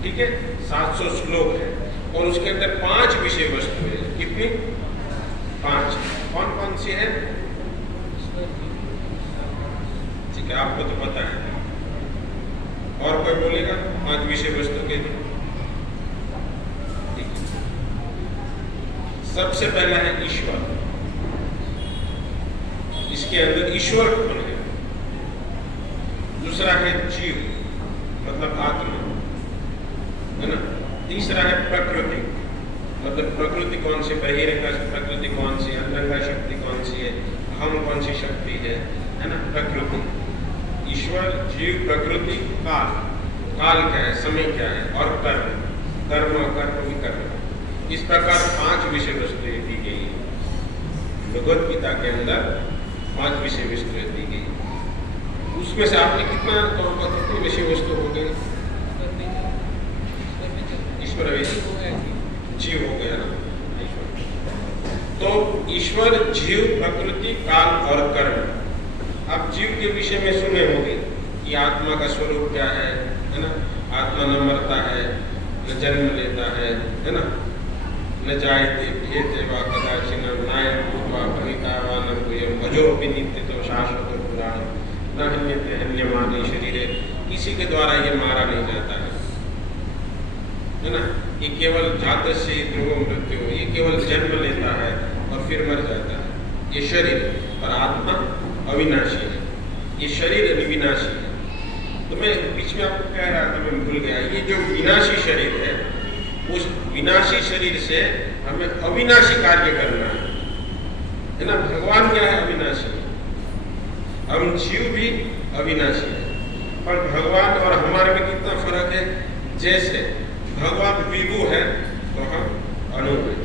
ठीक है। 700 श्लोक है और उसके अंदर 5 विषय वस्तु है। कितनी? 5। कौन कौन सी है? ठीक है, आपको तो पता है। और कोई बोलेगा 5 विषय वस्तु के? ठीक है। सबसे पहला है ईश्वर। इसके अंदर ईश्वर कौन है? दूसरा है जीव मतलब आत्मा, है ना। तीसरा है प्रकृति, मतलब प्रकृति कौन सी, बहिरंगा प्रकृति कौन सी, अंतरंगा शक्ति कौन सी है, हम कौन सी शक्ति है ना। प्रकृति, ईश्वर, जीव, प्रकृति, काल। काल क्या है, समय क्या है, और कर्म, कर्म कर्म भी कर्म। इस प्रकार 5 विषय वस्तुएं दी गई है भगवद गीता के अंदर। 5 विषय वस्तुएं दी गई, उसमें से आपने कितनी विषय वस्तु हो गई? ईश्वर जीव हो गया ना। तो ईश्वर, जीव, प्रकृति, काल और कर्म। अब जीव के विषय में सुने होंगे कि आत्मा का स्वरूप क्या है ना। आत्मा न मरता है, न जन्म लेता है ना। न जायते भ्येते वा कदाचिन नायं भूत्वा भविता वा न भूयं अजोऽपि नित्यतो शाश्वतो पुराणो न हन्यते हन्यमाने शरीरे। किसी के द्वारा ये मारा नहीं जाता है ना। ये केवल जातस्य ध्रुवं मृत्यु, ये केवल जन्म लेता है और फिर मर जाता है ये शरीर। और आत्मा अविनाशी है, ये शरीर अविनाशी है। तो मैं बीच में आपको कह रहा था, मैं भूल गया, ये जो विनाशी शरीर है, उस विनाशी शरीर से हमें अविनाशी कार्य करना है ना। भगवान क्या है? अविनाशी है। हम जीव भी अविनाशी है, पर भगवान और हमारे में कितना फर्क है। जैसे भगवान विभु है तो हम अणु है।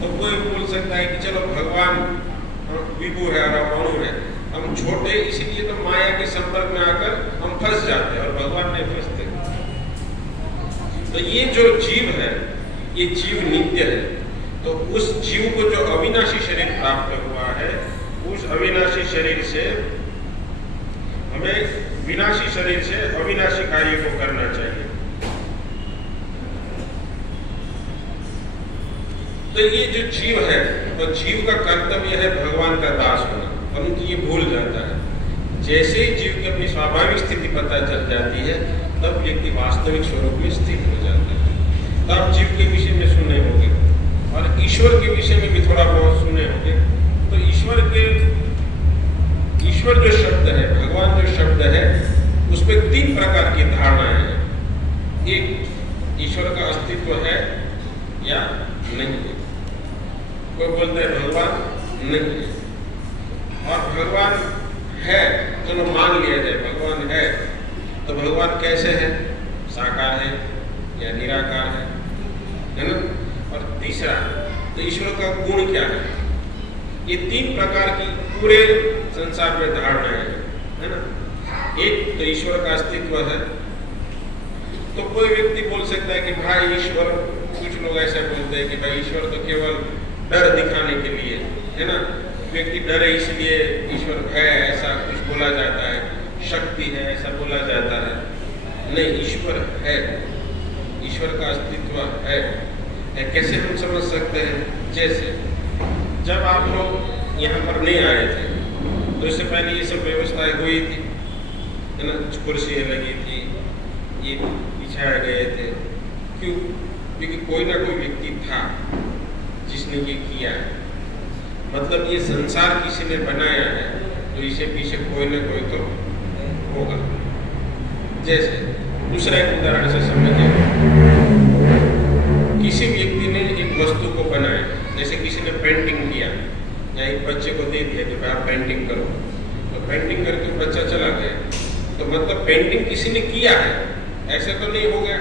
तो कोई बोल सकता है कि चलो भगवान विभु है और हम अणु है, हम छोटे, इसीलिए तो माया के संपर्क में आकर हम फंस जाते हैं और भगवान नहीं फंसते। तो ये जो जीव है, ये जीव नित्य है। तो उस जीव को जो अविनाशी शरीर प्राप्त हुआ है, उस अविनाशी शरीर से हमें विनाशी शरीर से अविनाशी कार्य को करना चाहिए। तो ये जो जीव है, तो जीव का कर्तव्य है भगवान का दास होना, परंतु ये भूल जाता है। जैसे ही जीव की अपनी स्वाभाविक स्थिति पता चल जाती है, तब व्यक्ति वास्तविक स्वरूप में स्थित हो जाता है। तब जीव के विषय में सुने होंगे और ईश्वर के विषय में भी थोड़ा बहुत सुने होंगे। तो ईश्वर जो शब्द है, भगवान जो शब्द है, उसमें 3 प्रकार की धारणाएं हैं। एक, ईश्वर का अस्तित्व है या नहीं है। कोई बोलते हैं भगवान नहीं है, और भगवान है चलो मान लिया जाए भगवान है। तो भगवान कैसे है? साकार है या निराकार है ना। और तीसरा, तो ईश्वर का गुण क्या है? ये 3 प्रकार की पूरे संसार में धारणाएं है ना। एक तो ईश्वर का अस्तित्व है। तो कोई व्यक्ति बोल सकता है कि भाई ईश्वर, कुछ लोग ऐसा बोलते हैं कि भाई ईश्वर तो केवल डर दिखाने के लिए है ना। व्यक्ति डरे इसलिए ईश्वर है, ऐसा कुछ बोला जाता है। शक्ति है ऐसा बोला जाता है। नहीं, ईश्वर है, ईश्वर का अस्तित्व है। कैसे हम समझ सकते हैं? जैसे जब आप लोग यहाँ पर नहीं आए थे तो इससे पहले ये सब व्यवस्थाएं हुई थी है ना। कुर्सियाँ लगी थी, ये बिछाए गए थे। क्यों? क्योंकि कोई ना कोई व्यक्ति था जिसने ये किया है। मतलब ये संसार किसी ने बनाया है, तो इसे पीछे कोई ना कोई तो होगा। जैसे दूसरा एक उदाहरण से समझिए, किसी व्यक्ति ने एक वस्तु को बनाया, जैसे किसी ने पेंटिंग किया या एक बच्चे को दे दिया कि भाई आप पेंटिंग करो, तो पेंटिंग करके बच्चा चला गया। तो मतलब पेंटिंग किसी ने किया है, ऐसे तो नहीं हो गया।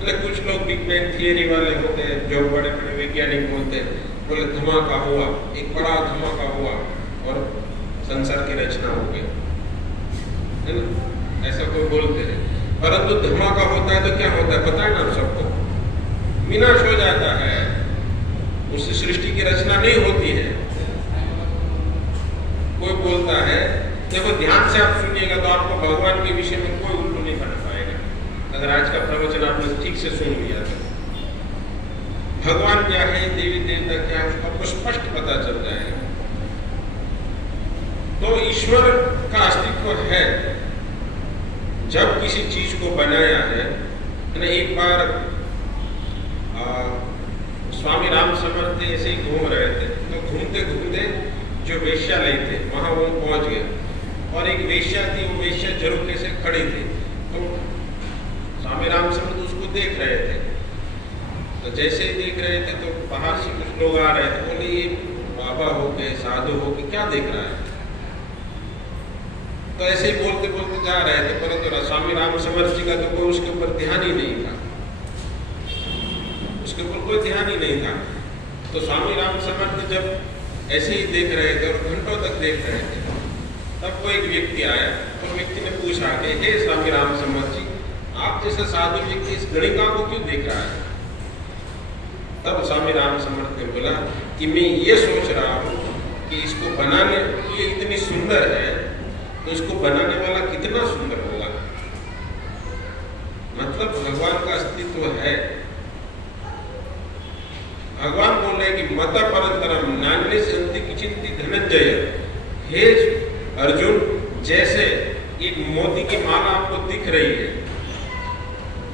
मतलब कुछ लोग बिग बैंग थियरी वाले होते हैं, जो बड़े बड़े वैज्ञानिक होते हैं, बोले धमाका हुआ, एक बड़ा धमाका हुआ और संसार की रचना हो गई है ना। ऐसा कोई बोलते हैं। परंतु धमाका होता है तो क्या होता है पता है ना सबको? विनाश हो जाता है, उससे सृष्टि की रचना नहीं होती है। कोई बोलता है, देखो ध्यान से आप सुनिएगा तो आपको भगवान के विषय में कोई उल्लू नहीं बन पाएगा, अगर आज का प्रवचन आपने ठीक से सुन लिया तो। भगवान क्या है, देवी देवता क्या है, उसको आपको स्पष्ट पता चल जाएगा। तो ईश्वर का अस्तित्व है। जब किसी चीज को बनाया है, एक बार स्वामी राम समर्थ ऐसे ही घूम रहे थे, तो घूमते घूमते जो वेश्यालय थे वहां वो पहुंच गए। और एक वेश्या थी, वो वेश्या झरोखे से खड़ी थी। तो स्वामी रामचंद्र उसको देख रहे थे। तो जैसे ही देख रहे थे तो बाहर से कुछ लोग आ रहे थे, बोले ये बाबा हो के साधु हो के क्या देख रहा है। तो ऐसे ही बोलते बोलते जा रहे थे, परंतु स्वामी रामचंद्र जी का तो कोई उसके ऊपर ध्यान ही नहीं था, उसके ऊपर कोई ध्यान ही नहीं था। तो स्वामी रामचंद्र जब ऐसे ही देख रहे थे और घंटों तक देख रहे थे, तब कोई एक व्यक्ति आया। तो व्यक्ति ने पूछा कि हे स्वामी रामचंद्र जी, आप जैसा साधु व्यक्ति इस गणिका को क्यों देख रहा है। तब स्वामी रामचंद्र ने बोला कि मैं ये सोच रहा हूँ कि इसको बनाने, ये इतनी सुंदर है तो इसको बनाने वाला कितना सुंदर होगा। मतलब भगवान का अस्तित्व है। भगवान बोल रहे कि मत परंतरम नान्य संति किचिंति धनंजय। हे अर्जुन, जैसे एक मोती की माला आपको दिख रही है,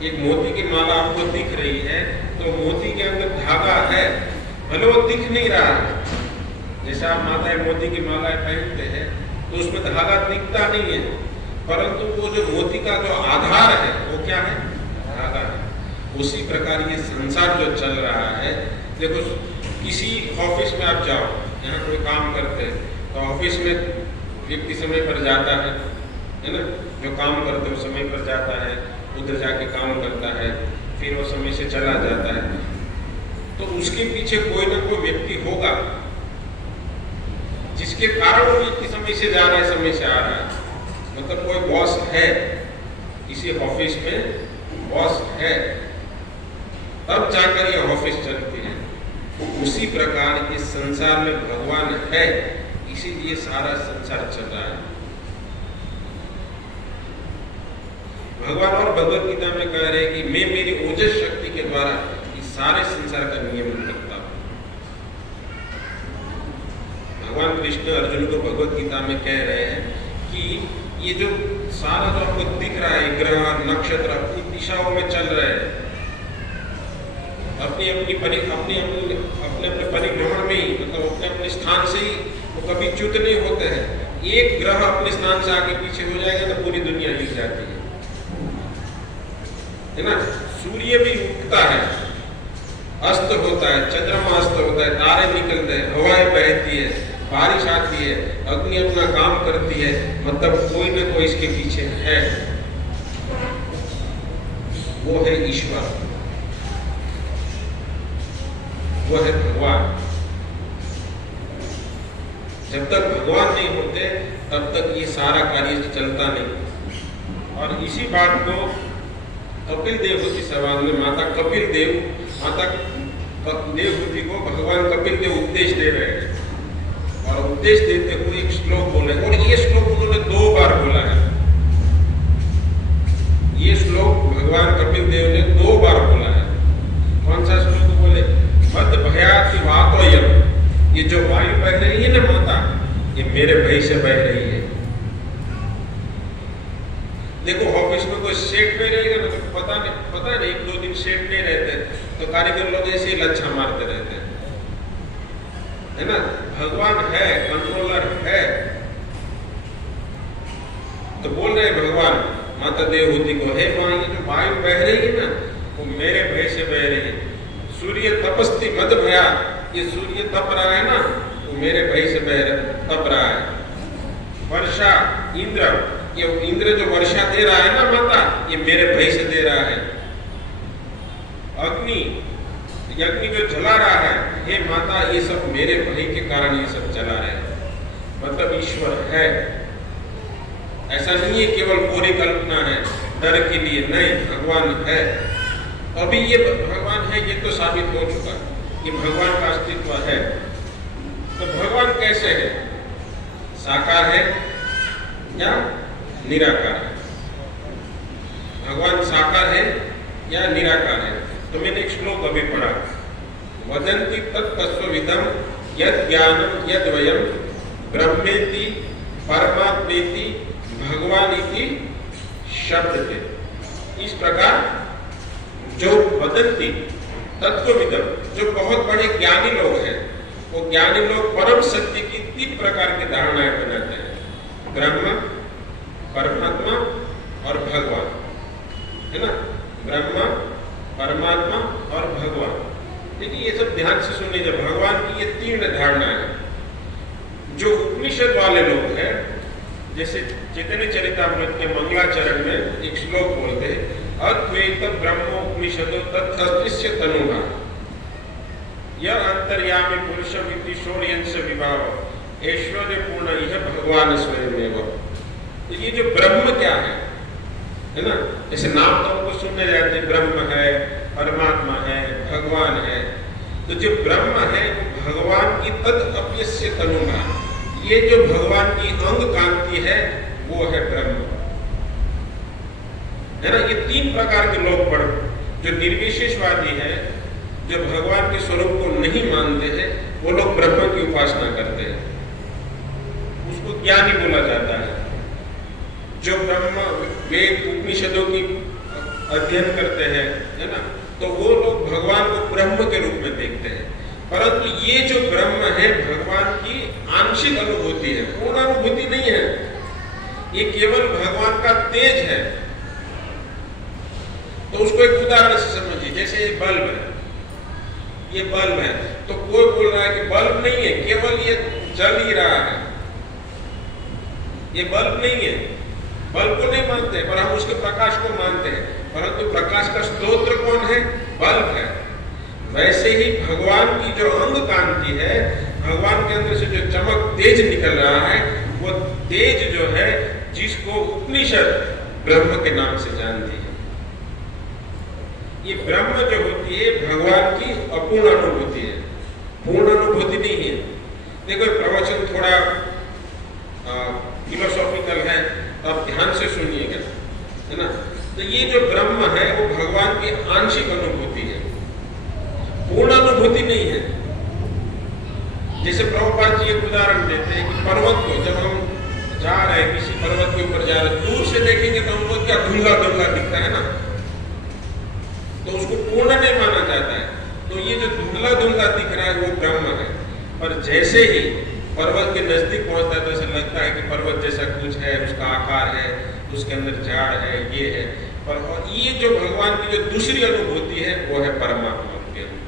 एक मोती की माला आपको दिख रही है, तो मोती के अंदर धागा है, भले वो दिख नहीं रहा है। जैसे आप माताएं मोती की मालाएं पहनते हैं तो उसमें धागा दिखता नहीं है, परंतु वो जो मोती का जो आधार है वो क्या है, धागा है। उसी प्रकार ये संसार जो चल रहा है, देखो किसी ऑफिस में आप जाओ, यहाँ कोई काम करते हैं तो ऑफिस में व्यक्ति समय पर जाता है ना, जो काम करते हैं समय पर जाता है, उधर जाके काम करता है, फिर वो समय से चला जाता है। तो उसके पीछे कोई ना कोई व्यक्ति होगा जिसके कारण वो व्यक्ति समय से जा रहा है, समय से आ रहा है। मतलब कोई बॉस है, किसी ऑफिस में बॉस है, तब जाकर ये ऑफिस चलती है। उसी प्रकार इस संसार में भगवान है, इसीलिए सारा संसार चल रहा है। भगवान और भगवत गीता में कह रहे हैं कि मैं मेरी ओजस शक्ति के द्वारा इस सारे संसार का नियमन करता हूं। भगवान कृष्ण अर्जुन को भगवत गीता में कह रहे हैं कि ये जो सारा जो आपको दिख रहा है, ग्रह नक्षत्र अपनी दिशाओं में चल रहे हैं, अपने अपने परिभ्रमण में ही, मतलब अपने अपने स्थान से ही वो कभी च्युत नहीं होते हैं। एक ग्रह अपने स्थान से आगे पीछे हो जाएगा तो पूरी दुनिया हिल जाती है ना। सूर्य भी उगता है, अस्त होता है, चंद्रमा अस्त होता है, तारे निकलते हैं, हवाएं बहती है, बारिश आती है, अग्नि अपना काम करती है। मतलब कोई न कोई इसके पीछे है, वो है ईश्वर, वो है भगवान। जब तक भगवान नहीं होते तब तक ये सारा कार्य चलता नहीं। और इसी बात को कपिल देवहूति समाज में माता कपिल देव, माता देवहूति को भगवान कपिल देव उपदेश दे रहे हैं। और उपदेश देते हुए एक श्लोक बोले, और ये श्लोक उन्होंने 2 बार बोला है। ये श्लोक भगवान कपिल देव ने 2 बार बोला है। कौन सा श्लोक बोले? मत भयाति वातोयम, ये जो वायु बह रही है ना माता, ये मेरे भय से बह रही है। देखो ऑफिस में कोई सेट में रहेगा ना, तो पता नहीं 1-2 दिन सेट नहीं रहते तो कारीगर लोग ऐसे ही लच्छा मारते रहते हैं, है ना। भगवान है, कंट्रोलर है। तो बोल रहे भगवान माता देवहूति को, हे मां, ये जो वायु बह रही है ना, वो मेरे भय से बह रही है। सूर्य तपस्ति मत भया, ये सूर्य तप रहा है ना, वो मेरे भय से तप रहा है। वर्षा इंद्र, ये इंद्र जो वर्षा दे रहा है ना माता, ये मेरे भय से दे रहा है। अग्नि जो जला रहा है, हे माता, ये सब मेरे भय के कारण ये सब जला रहे हैं। मतलब ईश्वर है, ऐसा नहीं है केवल पूरी कल्पना है डर के लिए, नहीं, भगवान है। अभी ये भगवान है, ये तो साबित हो चुका, ये भगवान का अस्तित्व है। तो भगवान कैसे है? साकार है या निराकार है? भगवान साकार है या निराकार है? तो मैंने एक श्लोक अभी पढ़ा, वदन्ति तत्तस्त्वविदं यद् ज्ञानं यद्वयं ब्रह्मेति परमात्मेति भगवानिति शब्दते। इस प्रकार जो वदन्ति तत्त्वविदं, जो बहुत बड़े ज्ञानी लोग हैं, वो ज्ञानी लोग परम सत्य की 3 प्रकार की धारणाएं बनाते हैं। ब्रह्म, परमात्मा और भगवान, है ना। ब्रह्म, परमात्मा और भगवान। देखिए ये सब ध्यान से सुनिए। भगवान की ये तीन धारणा है। जो उपनिषद वाले लोग हैं, जैसे चैतन्य चरितामृत के मंगलाचरण में एक श्लोक बोलते हैं, अद्वैत ब्रह्मोपनिषदो तत्अस्तिस्य तनुहा यह अंतर्यामी पुरुषमिति शौर्यंश विभाव ऐश्वर्य पूर्ण यह भगवान स्वयमेव। तो ये जो ब्रह्म क्या है ना, जैसे नाम तो हमको सुनने जाते हैं, ब्रह्म है, परमात्मा है, भगवान है। तो जो ब्रह्म है वो भगवान की तदअप्यस्य तनुहा, ये जो भगवान की अंग कांति है वो है ब्रह्म, है ना। ये तीन प्रकार के लोग पढ़, जो निर्विशेषवादी है, जो भगवान के स्वरूप को नहीं मानते हैं, वो लोग ब्रह्म की उपासना करते हैं, उसको ज्ञानी बोला जाता है। जो ब्रह्म वेद उपनिषदों की अध्ययन करते हैं, है ना, तो वो लोग भगवान को ब्रह्म के रूप में देखते हैं। परंतु ये जो ब्रह्म है भगवान की आंशिक अनुभूति है, पूर्ण अनुभूति नहीं है। ये केवल भगवान का तेज है। तो उसको एक उदाहरण से समझिए। जैसे ये बल्ब है, ये बल्ब है, तो कोई बोल रहा है कि बल्ब नहीं है, केवल ये जल ही रहा है, ये बल्ब नहीं है। बल्ब को नहीं मानते, पर हम उसके प्रकाश को मानते हैं। परंतु प्रकाश का स्रोत कौन है? बल्ब है। वैसे ही भगवान की जो अंग कांति है, भगवान के अंदर से जो चमक तेज निकल रहा है, वो तेज जो है जिसको उपनिषद ब्रह्म के नाम से जानती है। ये ब्रह्म जो होती है भगवान की अपूर्ण अनुभूति है, पूर्ण अनुभूति नहीं है। देखो प्रवचन थोड़ा फिलोसॉफिकल है, तो आप ध्यान से सुनिएगा, है ना। तो ये जो ब्रह्म है वो भगवान की आंशिक अनुभूति है, पूर्ण अनुभूति नहीं है। जैसे प्रभुपाद जी एक उदाहरण देते हैं कि पर्वत को जब हम जा रहे हैं, किसी पर्वत के ऊपर जा रहे हैं, दूर से देखेंगे तो हमको क्या धुंधला धुंधला दिखता है ना, तो उसको पूर्ण नहीं माना जाता है। तो ये जो धुंधला धुंधला दिख रहा है वो ब्रह्म है। पर जैसे ही पर्वत के नजदीक पहुंचता है तो ऐसा लगता है कि पर्वत जैसा कुछ है, उसका आकार है, उसके अंदर झाड़ है, ये है। पर और ये जो भगवान की जो दूसरी अनुभूति है वो है परमात्मा की अनुभूति।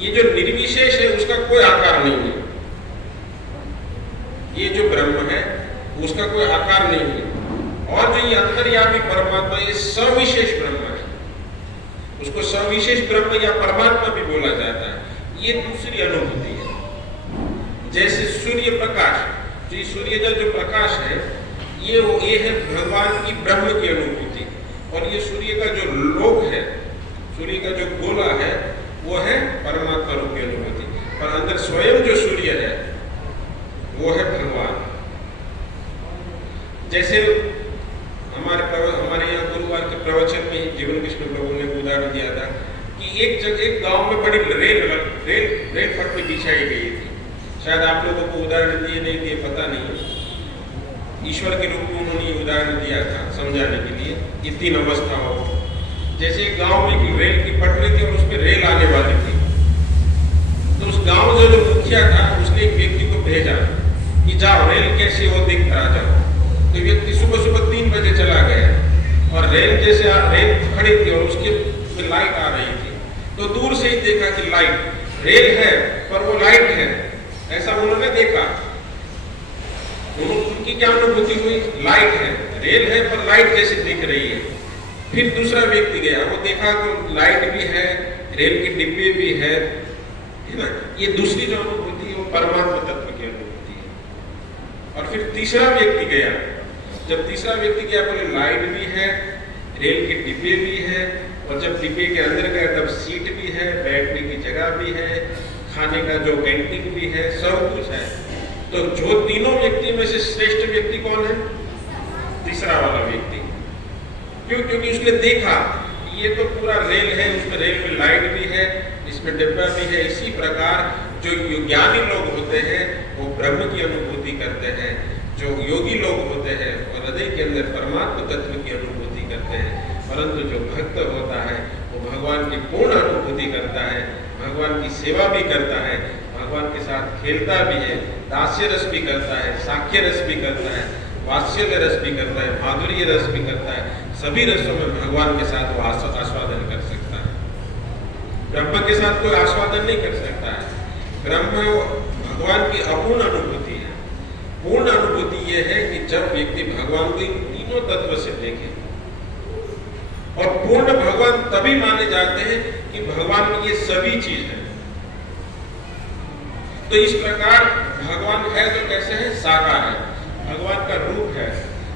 ये जो निर्विशेष है उसका कोई आकार नहीं है। ये जो ब्रह्म है उसका कोई आकार नहीं है। और जो ये अंतर्यामी परमात्मा, ये सविशेष ब्रह्म है, उसको सविशेष ब्रह्म या परमात्मा भी बोला जाता है। ये दूसरी अनुभूति है। जैसे सूर्य प्रकाश, जो सूर्य का जो प्रकाश है ये है भगवान की ब्रह्म की अनुभूति। और ये सूर्य का जो लोक है, सूर्य का जो गोला है, वो है परमात्मा रूप की अनुभूति। पर अंदर स्वयं जो सूर्य है वो है भगवान। जैसे हमारे यहाँ गुरुवार के प्रवचन में जीवन कृष्ण प्रभु ने उदाहरण दिया था कि एक जगह एक गांव में बड़ी रेल पटरी बिछाई गई थी। शायद आप लोगों को उदाहरण दिए नहीं दिए पता नहीं, ईश्वर के रूप में उन्होंने उदाहरण दिया था समझाने के लिए। ये तीन अवस्थाओं को, जैसे एक गांव में एक रेल की पटरी थी और उसमें रेल आने वाली थी, तो उस गांव से जो मुखिया था उसने एक व्यक्ति को भेजा कि जाओ रेल कैसी हो देख कर आ जाओ। तो व्यक्ति सुबह सुबह 3 बजे चला गया और रेल जैसे रेल खड़ी थी और उसके लाइट आ रही थी, तो दूर से ही देखा कि लाइट रेल है पर वो लाइट है, ऐसा उन्होंने देखा। उनकी क्या अनुभूति हुई? लाइट है, रेल है पर लाइट जैसे दिख रही है। फिर दूसरा व्यक्ति गया, वो देखा कि लाइट भी है, रेल के डिब्बे भी है ना। ये दूसरी जो अनुभूति है वो परमात्मा तत्व की अनुभूति है। और फिर तीसरा व्यक्ति गया, जब तीसरा व्यक्ति गया बोले लाइट भी है, रेल के डिब्बे भी है, और जब डिब्बे के अंदर गया तब सीट भी है, बैठने की जगह भी है, खाने का जो कैंटीन भी है, सब कुछ है। तो जो तीनों व्यक्ति में से श्रेष्ठ व्यक्ति कौन है? तीसरा वाला व्यक्ति। क्यों? क्योंकि उसने देखा ये तो पूरा रेल है, उसमें रेल में लाइट भी है, इसमें डिब्बा भी है। इसी प्रकार जो ज्ञानी लोग होते हैं वो ब्रह्म की अनुभूति करते हैं, जो योगी लोग होते हैं और हृदय के अंदर परमात्मा तत्व की अनुभूति करते हैं। परंतु जो भक्त होता है वो भगवान की पूर्ण अनुभूति करता है, भगवान की सेवा भी करता है, भगवान के साथ खेलता भी है, दास्य रस भी करता है, साख्य रस भी करता है, वात्सल्य रस भी करता है, माधुर्य रस भी करता है। सभी रसों में भगवान के साथ वो आस्वादन कर सकता है। ब्रह्म के साथ कोई आस्वादन नहीं कर सकता है। ब्रह्म भगवान की अपूर्ण अनुभूति है। पूर्ण अनुभूति ये है कि जब व्यक्ति भगवान को इन तीनों तत्व से देखे, और पूर्ण भगवान तभी माने जाते हैं कि भगवान में ये सभी चीज है। तो इस प्रकार भगवान है तो कैसे है? साकार है, भगवान का रूप है।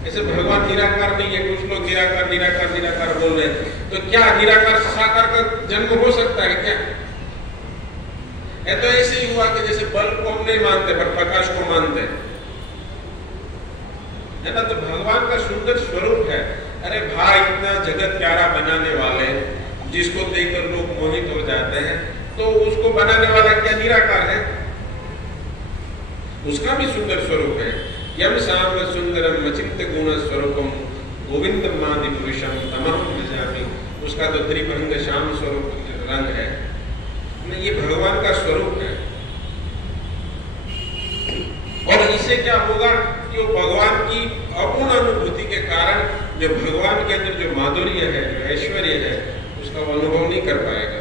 ऐसे भगवान निराकार नहीं है। कुछ लोग निराकार निराकार निराकार बोल रहे हैं, तो क्या निराकार से साकार का जन्म हो सकता है क्या? तो ऐसे ही हुआ कि जैसे बल्ब को हम नहीं मानते पर प्रकाश को मानते हैं, है ना। तो भगवान का सुंदर स्वरूप है। अरे भाई, इतना जगत प्यारा बनाने वाले जिसको देखकर लोग मोहित हो जाते हैं, तो उसको बनाने वाला क्या निराकार है? उसका भी सुंदर स्वरूप है। यम श्याम सुंदरम अचिंत गुण स्वरूपम गोविंदम मादि पुरुषम तमहं भजामि। उसका तो त्रिभंग श्याम स्वरूप रंग है। ये भगवान का स्वरूप है। और इससे क्या होगा कि वो भगवान की अपूर्ण अनुभूति के कारण जो भगवान के अंदर जो माधुर्य है, जो ऐश्वर्य है, उसका वो अनुभव नहीं कर पाएगा।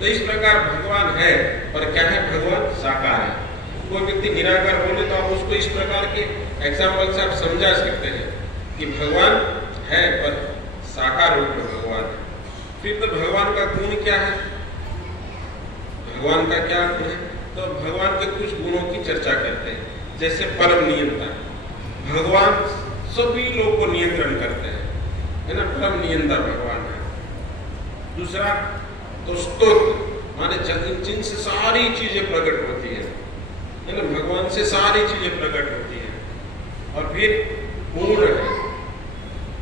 तो इस प्रकार भगवान है, पर क्या है? भगवान साकार है। कोई व्यक्ति निराकार बोले तो आप उसको इस प्रकार के एग्जाम्पल से आप समझा सकते हैं कि भगवान है पर साकार रूप में भगवान है। फिर तो भगवान का गुण क्या है? भगवान का क्या गुण है? तो भगवान के कुछ गुणों की चर्चा करते हैं। जैसे परम नियंता, भगवान सभी लोग को नियंत्रण करते हैं, है ना। परम नियंता भगवान है। दूसरा तो स्तोत्र, माने जिनसे सारी चीजें प्रकट होती है ना। भगवान से सारी चीजें प्रकट होती है। और फिर पूर्ण है,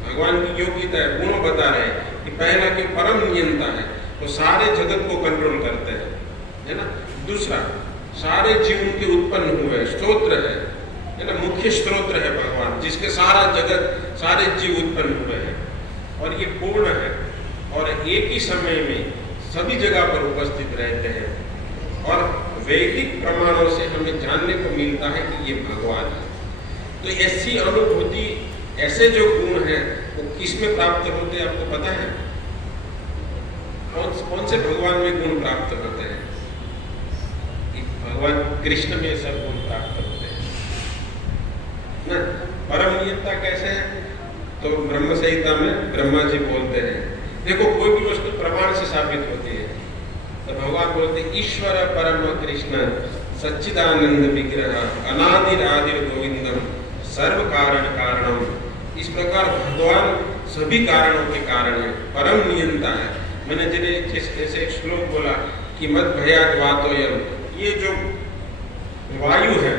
भगवान की योग्यता है। गुण बता रहे हैं कि पहला कि परम नियंता है, वो सारे जगत को कंट्रोल करते हैं, है ना। दूसरा, सारे जीव उनके उत्पन्न हुए, स्तोत्र है ना। मुख्य स्तोत्र है भगवान, जिसके सारा जगत सारे जीव उत्पन्न हुए हैं। और ये पूर्ण है, और एक ही समय में सभी जगह पर उपस्थित रहते हैं। और वैदिक प्रमाणों से हमें जानने को मिलता है कि ये भगवान है। तो ऐसी अनुभूति, ऐसे जो गुण हैं, वो किस में प्राप्त होते हैं आपको पता है? कौन से भगवान में गुण प्राप्त होते हैं? भगवान कृष्ण में सब गुण प्राप्त होते हैं ना। परम नियंता कैसे है? तो ब्रह्म संहिता में ब्रह्मा जी बोलते हैं, देखो कोई भी वस्तु प्रमाण से साबित होती है। तो भगवान बोलते हैं ईश्वर परम कृष्ण सच्चिदानंद विग्रह अनादिर आदिर गोविंदम सर्व कारण कारणम। इस प्रकार भगवान सभी कारणों के कारण है, परम नियंता है। मैंने जैसे एक श्लोक बोला कि मत भयाद वातोयम, ये जो वायु है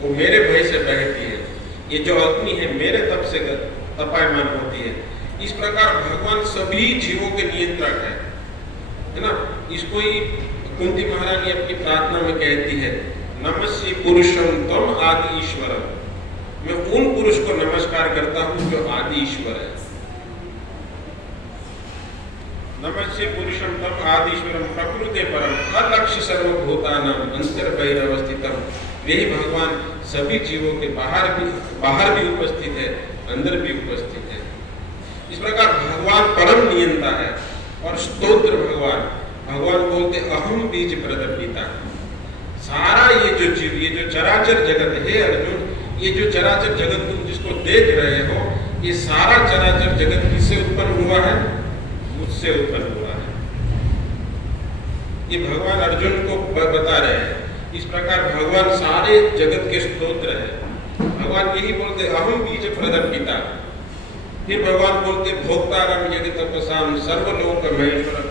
वो मेरे भय से बहती है, ये जो अग्नि है मेरे तप से तपायमान होती है। इस प्रकार भगवान सभी जीवों के नियंत्रक है ना। इसको ही कुंती महारानी अपनी प्रार्थना में कहती है, नमस्ते पुरुषम तम आदि ईश्वरम। मैं उन पुरुष को नमस्कार करता हूं जो आदि ईश्वर है। नमस्ते पुरुषम तम आदि ईश्वरम प्रकृते परम अलक्ष्य सर्वभूतानाम अंतर्बहिरवस्थितम। वही भगवान सभी जीवों के बाहर भी उपस्थित है, अंदर भी उपस्थित है। इस प्रकार भगवान परम नियंता है। और स्तोत्र भगवान बोलते अहम बीज प्रदपिता। सारा ये जो जीव, ये जो चराचर जगत है अर्जुन, ये जो चराचर जगत तुम जिसको देख रहे हो, ये सारा चराचर जगत किससे उत्पन्न हुआ है? मुझसे उत्पन्न हुआ है। ये भगवान अर्जुन को बता रहे हैं। इस प्रकार भगवान सारे जगत के स्तोत्र है। भगवान यही बोलते अहम बीज प्रदपिता। फिर भगवान बोलते भोक्तारम यज्ञ तपसाम सर्वलोक महेश्वरम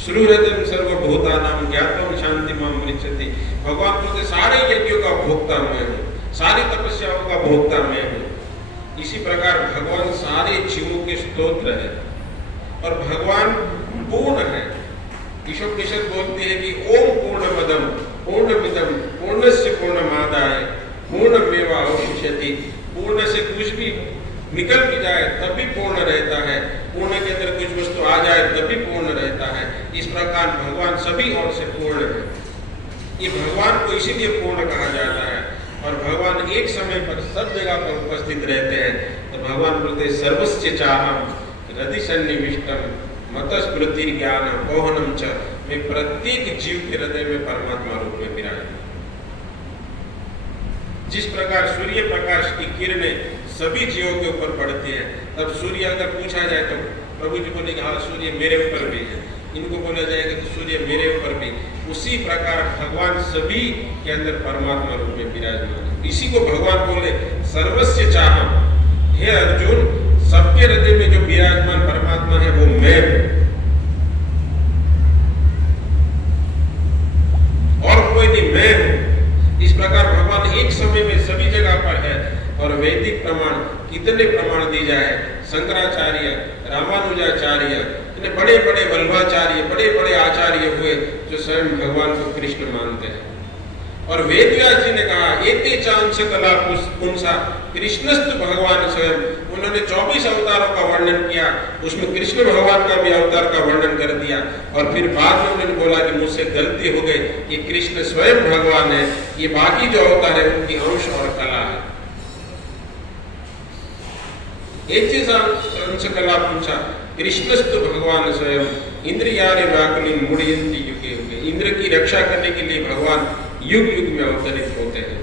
सुहृदम सर्वभूतानाम ज्ञातम शांति माम मृच्छति। भगवान बोलते सारे यज्ञों का भोक्ता मैं हूँ, सारी तपस्याओं का भोक्ता मैं हूँ। इसी प्रकार भगवान सारे जीवों के स्तोत्र है। और भगवान पूर्ण है। ईशोपनिषद बोलती है कि ओम पूर्णमदम पूर्णमिदम पूर्णस्य पूर्णमादाय पूर्णमेवावशिष्यति। पूर्ण से कुछ भी निकल भी जाए तब भी पूर्ण रहता है, पूर्ण के अंदर कुछ वस्तु आ जाए तब भी पूर्ण रहता है। इस प्रकार भगवान सभी ओर से पूर्ण है। ये भगवान को इसीलिए पूर्ण कहा जाता है। और भगवान एक समय पर सब जगह पर उपस्थित रहते हैं। तो भगवान बोलते हैं सर्वस्य चाहम हृदि सन्निविष्टम मतस्मृति ज्ञान पोहनम च, मैं प्रत्येक जीव के हृदय में परमात्मा रूप में विराजमान। जिस प्रकार सूर्य प्रकाश की किरणें सभी जीवों के ऊपर पड़ती है, तब सूर्य अगर पूछा जाए तो प्रभु जी बोलेंगे हाँ सूर्य मेरे ऊपर भी है, इनको बोला जाएगा तो सूर्य मेरे ऊपर भी। उसी प्रकार भगवान सभी के अंदर परमात्मा रूप में विराजमान है। इसी को भगवान बोले सर्वस्य चाहम, हे अर्जुन सबके हृदय में जो विराजमान परमात्मा है वो मैं हूं और कोई नहीं, मैं हूं। इस प्रकार भगवान एक समय में सभी जगह पर है। और वैदिक प्रमाण कितने प्रमाण दी जाए, शंकराचार्य, रामानुजाचार्य, इतने बड़े बड़े वल्लभाचार्य, बड़े बड़े आचार्य हुए जो स्वयं भगवान को कृष्ण मानते हैं। और वेदव्यास जी ने कहा एते चांस कला पुंसा कृष्णस्तु भगवान स्वयं। उन्होंने 24 अवतारों का वर्णन किया, उसमें कृष्ण भगवान का भी अवतार का वर्णन कर दिया। और फिर बाद में उन्होंने बोला कि मुझसे गलती हो गई, ये कृष्ण स्वयं भगवान है, ये बाकी जो अवतार है उनकी अंश और कला है। कला पूछा कृष्णस्तु भगवान स्वयं इंद्रियाणि व्याकुली मुड़यन्ति युगे युगे। इंद्र की रक्षा करने के लिए भगवान युग युग में अवतरित होते हैं।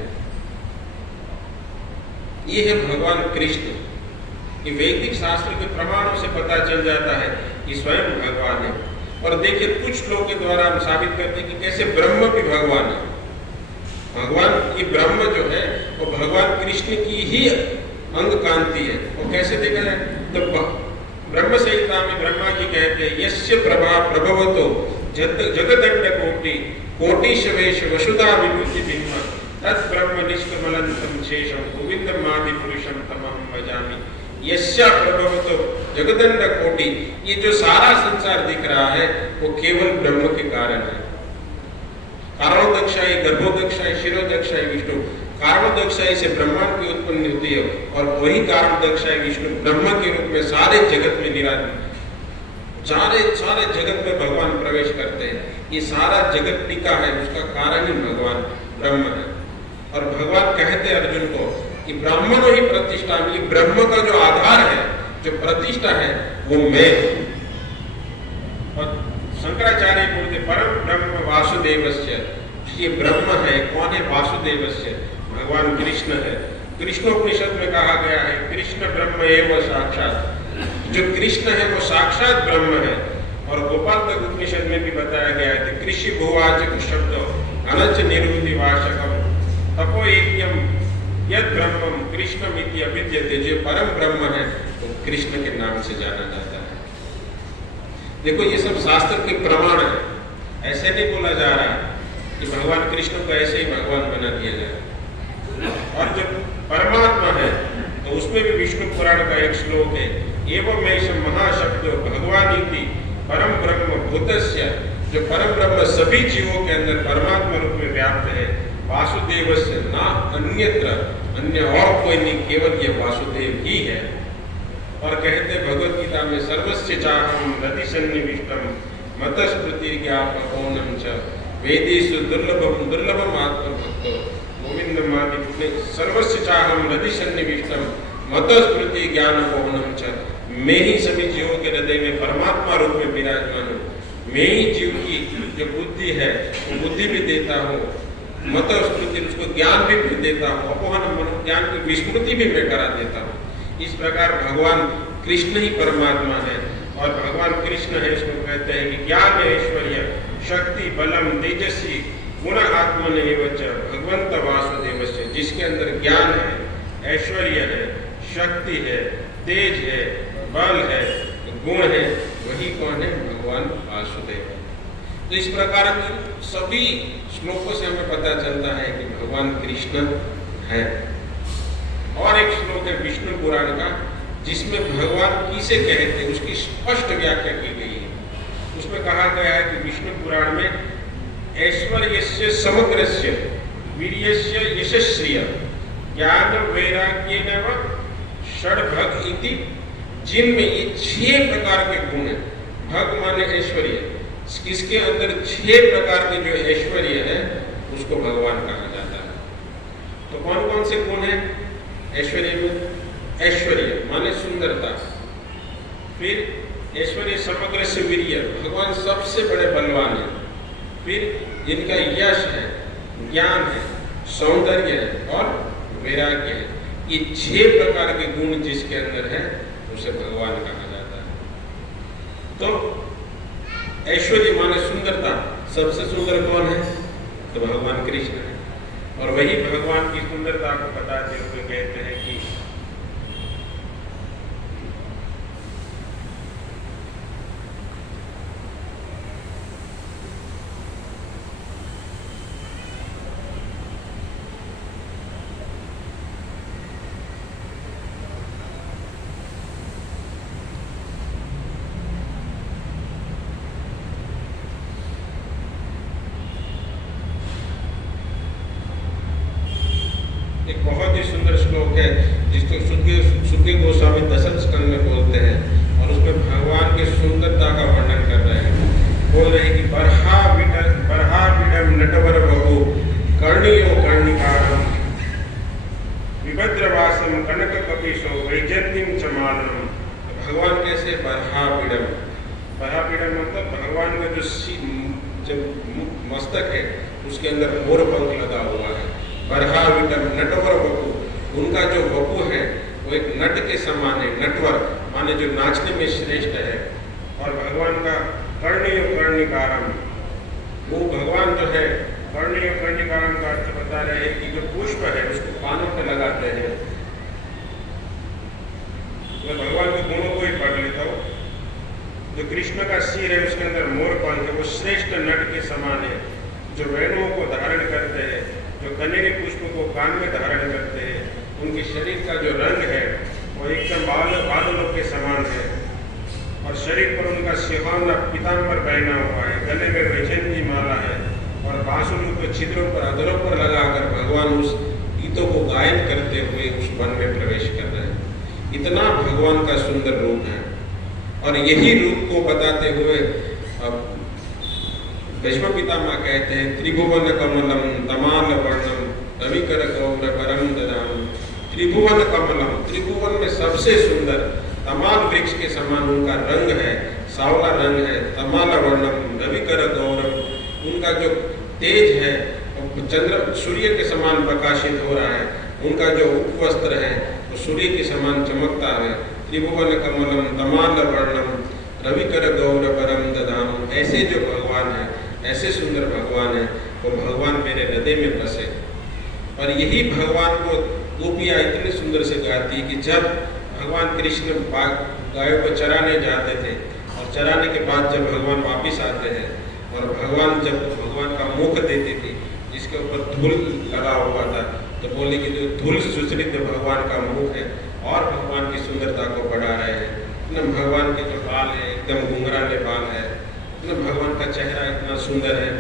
ये है भगवान कृष्ण। ये वैदिक शास्त्र के प्रमाणों से पता चल जाता है कि स्वयं भगवान है। और देखिए कुछ लोगों के द्वारा हम साबित करते हैं कि कैसे ब्रह्म भी भगवान है। भगवान ये ब्रह्म जो है वो भगवान कृष्ण की ही अंग कांति है। वो कैसे देखा जाए तो ब्रह्म संहिता में ब्रह्मा जी कहते हैं यस्य प्रभा प्रभवतो जगदंड कोटि कोटिशवेश वसुधा विभूति बिंब तत् ब्रह्म निष्कमलंतम शेषम गोविंदम आदि पुरुषम तमहं भजामि। यस्य प्रभवतो जगदंड कोटि, ये जो सारा संसार दिख रहा है वो केवल ब्रह्म के कारण है। कारणोदक्षाई, गर्भोदक्षाई, शिरोदक्षाई विष्णु। कारणोदक्षाई से ब्रह्मांड की उत्पत्ति होती है और वही कारणोदक्षाई विष्णु ब्रह्म के रूप में सारे जगत में विराजमान, सारे जगत में भगवान प्रवेश करते हैं। ये सारा जगत टिका है उसका कारण ही भगवान ब्रह्म है। और भगवान कहते हैं अर्जुन को कि ब्राह्मणों ही प्रतिष्ठा, ब्रह्म का जो आधार है, जो प्रतिष्ठा है वो मैं हूं। और शंकराचार्य बोलते परम ब्रह्म वासुदेवस्य। ये ब्रह्म है, कौन है? वासुदेवस्य, भगवान कृष्ण है। कृष्णोपनिषद में कहा गया है कृष्ण ब्रह्म एव साक्षात। जो कृष्ण है वो साक्षात ब्रह्म है। और गोपाल तक उपनिषद में भी बताया गया है कि कृषि भुवाचक शब्द अनच निर्वृति वाचकम तपो एकयम यद ब्रह्मम कृष्णमिति अभिद्यते। जो परम ब्रह्म है वो कृष्ण के नाम से जाना जाता है। देखो ये सब शास्त्र के प्रमाण है, ऐसे नहीं बोला जा रहा है कि भगवान कृष्ण को ऐसे ही भगवान बना दिया जाए। और जब परमात्मा है तो उसमें भी विष्णु पुराण का एक श्लोक है एवं ऐसा महाशब्द भगवानीति परम ब्रह्म भूतस्य। जो परम ब्रह्म सभी जीवों के अंदर परमात्मा रूप में व्याप्त है। वासुदेवस्य ना अन्यत्र, अन्य और कोई नहीं, केवल ये वासुदेव ही है। और कहते भगवत गीता में सर्वस्य चाहम हृदि सन्निविष्टम मतस्मृति ज्ञापनम च वेदेषु दुर्लभम दुर्लभम आत्मभक्तो गोविंदम आदि सर्वस्य चाहम हृदि सन्निविष्टम मतस्मृति ज्ञानपोहनम च। मैं ही सभी जीवों के हृदय में परमात्मा रूप में विराजमान हूँ। मैं ही जीव की जो बुद्धि है वो बुद्धि भी देता हूँ, मतस्मृति उसको ज्ञान भी देता हूँ, अपोहन ज्ञान की विस्मृति भी मैं करा देता हूँ। इस प्रकार भगवान कृष्ण ही परमात्मा है। और भगवान कृष्ण है इसको कहते हैं कि ज्ञान ऐश्वर्य शक्ति बलम तेजस्वी गुण आत्मनिवच भगवंत वासुदेवस्य। जिसके अंदर ज्ञान है, ऐश्वर्य है, शक्ति है, तेज है, बल है, गुण है, वही कौन है? भगवान वासुदेव। तो इस प्रकार की सभी श्लोकों से हमें पता चलता है कि भगवान कृष्ण है। और एक श्लोक है विष्णु पुराण का जिसमें भगवान किसे कहते हैं उसकी स्पष्ट व्याख्या की गई है। उसमें कहा गया है कि विष्णु पुराण में ऐश्वर्यस्य समग्रस्य वीर्यस्य यशस्श्रिय ज्ञान वैराग्येन व षड्भग इति, जिनमें ये 6 प्रकार के गुण हैं। भग माने ऐश्वर्य, इसके अंदर 6 प्रकार के जो ऐश्वर्य है उसको भगवान कहा जाता है। तो कौन कौन से गुण हैं ऐश्वर्य में? ऐश्वर्य माने सुंदरता, फिर ऐश्वर्य समग्र से वीर्य, भगवान सबसे बड़े बलवान है, फिर इनका यश है, ज्ञान है, सौंदर्य है और वैराग्य है। ये 6 प्रकार के गुण जिसके अंदर है उसे भगवान कहा जाता है। तो ऐश्वर्य माने सुंदरता, सबसे सुंदर कौन है? तो भगवान कृष्ण है। और वही भगवान की सुंदरता को बताते हुए कहते हैं कि एक बहुत ही सुंदर श्लोक है जिसको सुखदेव गोस्वामी दशम स्कंद में बोलते हैं और उसमें भगवान की सुंदरता का वर्णन कर रहे हैं। बोल रहे हैं कि बरहा विडम नटवर बहु कर्णियो कर्णिकारम विभद्रवासम कनक कपिशो वैजयंतीम चमानम। भगवान कैसे? बरहा विडम मतलब भगवान का जो मस्तक है उसके अंदर मोर पंख लगा हुआ है। बरहा विडम नटवर वपु, उनका जो वपु है वो एक नट के समान है। नटवर माने जो नाचने में श्रेष्ठ है। और भगवान का कर्णियो कर्णिकारम, वो भगवान जो है कर्णियो कर्णिकारम का अर्थ बता रहे हैं कि जो पुष्प है उसको कानों पे लगाते हैं। मैं भगवान के गुणों को ही पढ़ लेता हूँ। जो कृष्ण का सिर है उसके अंदर मोर पंख है, वो श्रेष्ठ नट के समान है। जो वेणुओं को धारण करते हैं, जो कनेरी पुष्प को कान में धारण करते हैं, उनके शरीर का जो रंग है वो एकदम बादलों के समान है। और शरीर पर उनका सिंहावना पीताम्बर पहना हुआ है, गले में वैजयंती माला है और बांसुरी को छिद्रों पर अधरों पर लगाकर भगवान उस गीतों को गायन करते हुए उस वन में प्रवेश कर रहे हैं। इतना भगवान का सुंदर रूप है। और यही रूप को बताते हुए भीष्म पितामह कहते हैं त्रिभुवन कमलम तमाल वर्णम रविकर गौर परम ददाम। त्रिभुवन कमलम, त्रिभुवन में सबसे सुंदर तमाल वृक्ष के समान उनका रंग है, सावला रंग है। तमाल वर्णम रविकर गौरव, उनका जो तेज है चंद्र सूर्य के समान प्रकाशित हो रहा है। उनका जो उपवस्त्र है वो सूर्य के समान चमकता है। त्रिभुवन कमलम तमाल वर्णम रविकर गौर परम ददाम। ऐसे जो भगवान है, ऐसे सुंदर भगवान है, वो भगवान मेरे हृदय में बसे। और यही भगवान को गोपियाँ इतने सुंदर से गाती कि जब भगवान कृष्ण गायों को चराने जाते थे और चराने के बाद जब भगवान वापिस आते हैं और भगवान जब भगवान का मुख देते थे जिसके ऊपर धूल लगा हुआ था, तो बोले कि जो धूल सुश्रित भगवान का मुख है और भगवान की सुंदरता को बढ़ा रहे हैं। भगवान के जो बाल है एकदम घुंघराले बाल है, भगवान का चेहरा इतना सुंदर है।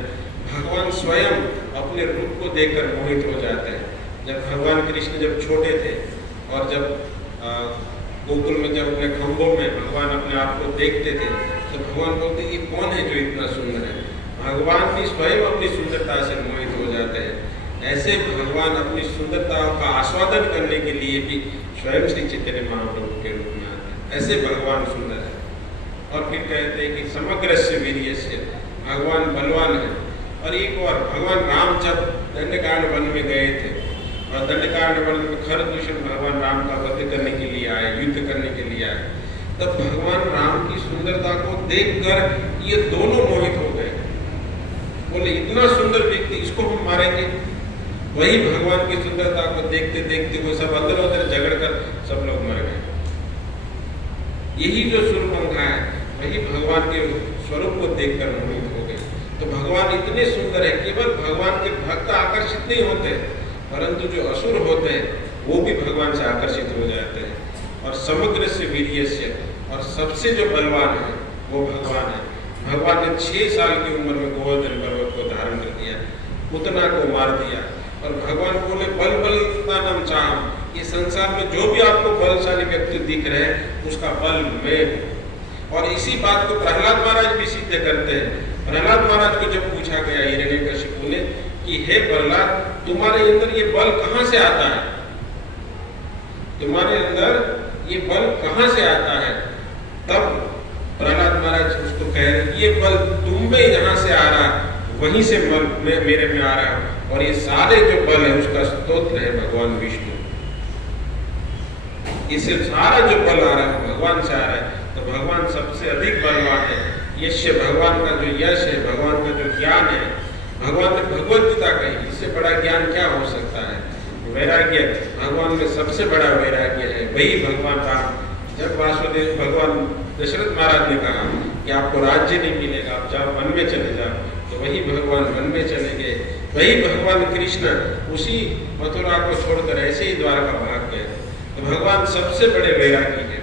भगवान स्वयं अपने रूप को देखकर मोहित हो जाते हैं। जब भगवान कृष्ण जब छोटे थे और जब गोकुल में जब अपने खंभों में भगवान अपने आप को देखते थे तो भगवान बोलते ये कौन है जो इतना सुंदर है। भगवान भी स्वयं अपनी सुंदरता से मोहित हो जाते हैं। ऐसे भगवान अपनी सुंदरता का आस्वादन करने के लिए भी स्वयं श्री चैतन्य महाप्रभु के रूप में आते हैं। ऐसे भगवान सुंदर है। और फिर कहते हैं कि समग्र से वीर्य से, भगवान बलवान है। और एक और भगवान राम जब दंडकारण वन में गए थे और दंडकारण वन में खरदूषण भगवान राम का वध करने के लिए आए, युद्ध करने के लिए आए, तब भगवान राम की सुंदरता को देखकर ये दोनों मोहित हो गए। बोले इतना सुंदर व्यक्ति, इसको हम मारेंगे। वही भगवान की सुंदरता को देखते देखते वो सब अदर अदर झगड़ कर सब लोग मर गए। यही जो शूर्पणखा है वही भगवान के स्वरूप को देखकर मोहित हो गए। तो भगवान इतने सुंदर है, केवल भगवान के भक्त आकर्षित नहीं होते, परंतु जो असुर होते हैं वो भी भगवान से आकर्षित हो जाते हैं। और समग्र से वीर्य से, और सबसे जो बलवान है वो भगवान है। भगवान ने 6 साल की उम्र में गोवर्धन पर्वत को धारण कर दिया, पूतना को मार दिया। और भगवान बोले बल बलवानम चाहम, ये संसार में जो भी आपको बलशाली व्यक्ति दिख रहे हैं उसका बल मैं हूं। और इसी बात को प्रहलाद महाराज भी सिद्ध करते हैं। प्रहलाद महाराज को जब पूछा गया हिरण्यकशिपु ने कि हे प्रहलाद, तुम्हारे अंदर ये बल कहां से आता है? तुम्हारे अंदर ये बल कहां से आता है? तब प्रहलाद महाराज उसको कह रहे, ये बल तुम में जहां से आ रहा है वहीं से मेरे में आ रहा है, और ये सारे जो बल है उसका स्तोत्र है भगवान विष्णु। इससे सारा जो बल आ रहा है भगवान से आ रहा है। तो भगवान सबसे अधिक बलवान है। यश, भगवान का जो यश है, भगवान का जो ज्ञान है, भगवान ने भगवत गीता कही, इससे बड़ा ज्ञान क्या हो सकता है? वैराग्य, भगवान में सबसे बड़ा वैराग्य है। वही भगवान राम, जब वासुदेव भगवान दशरथ महाराज ने कहा कि आपको राज्य नहीं मिलेगा, आप जाओ वन में चले जाओ, तो वही भगवान वन में चले गए। वही भगवान कृष्ण उसी मथुरा को छोड़कर ऐसे ही द्वारका भाग गए। तो भगवान सबसे बड़े वैरागी है।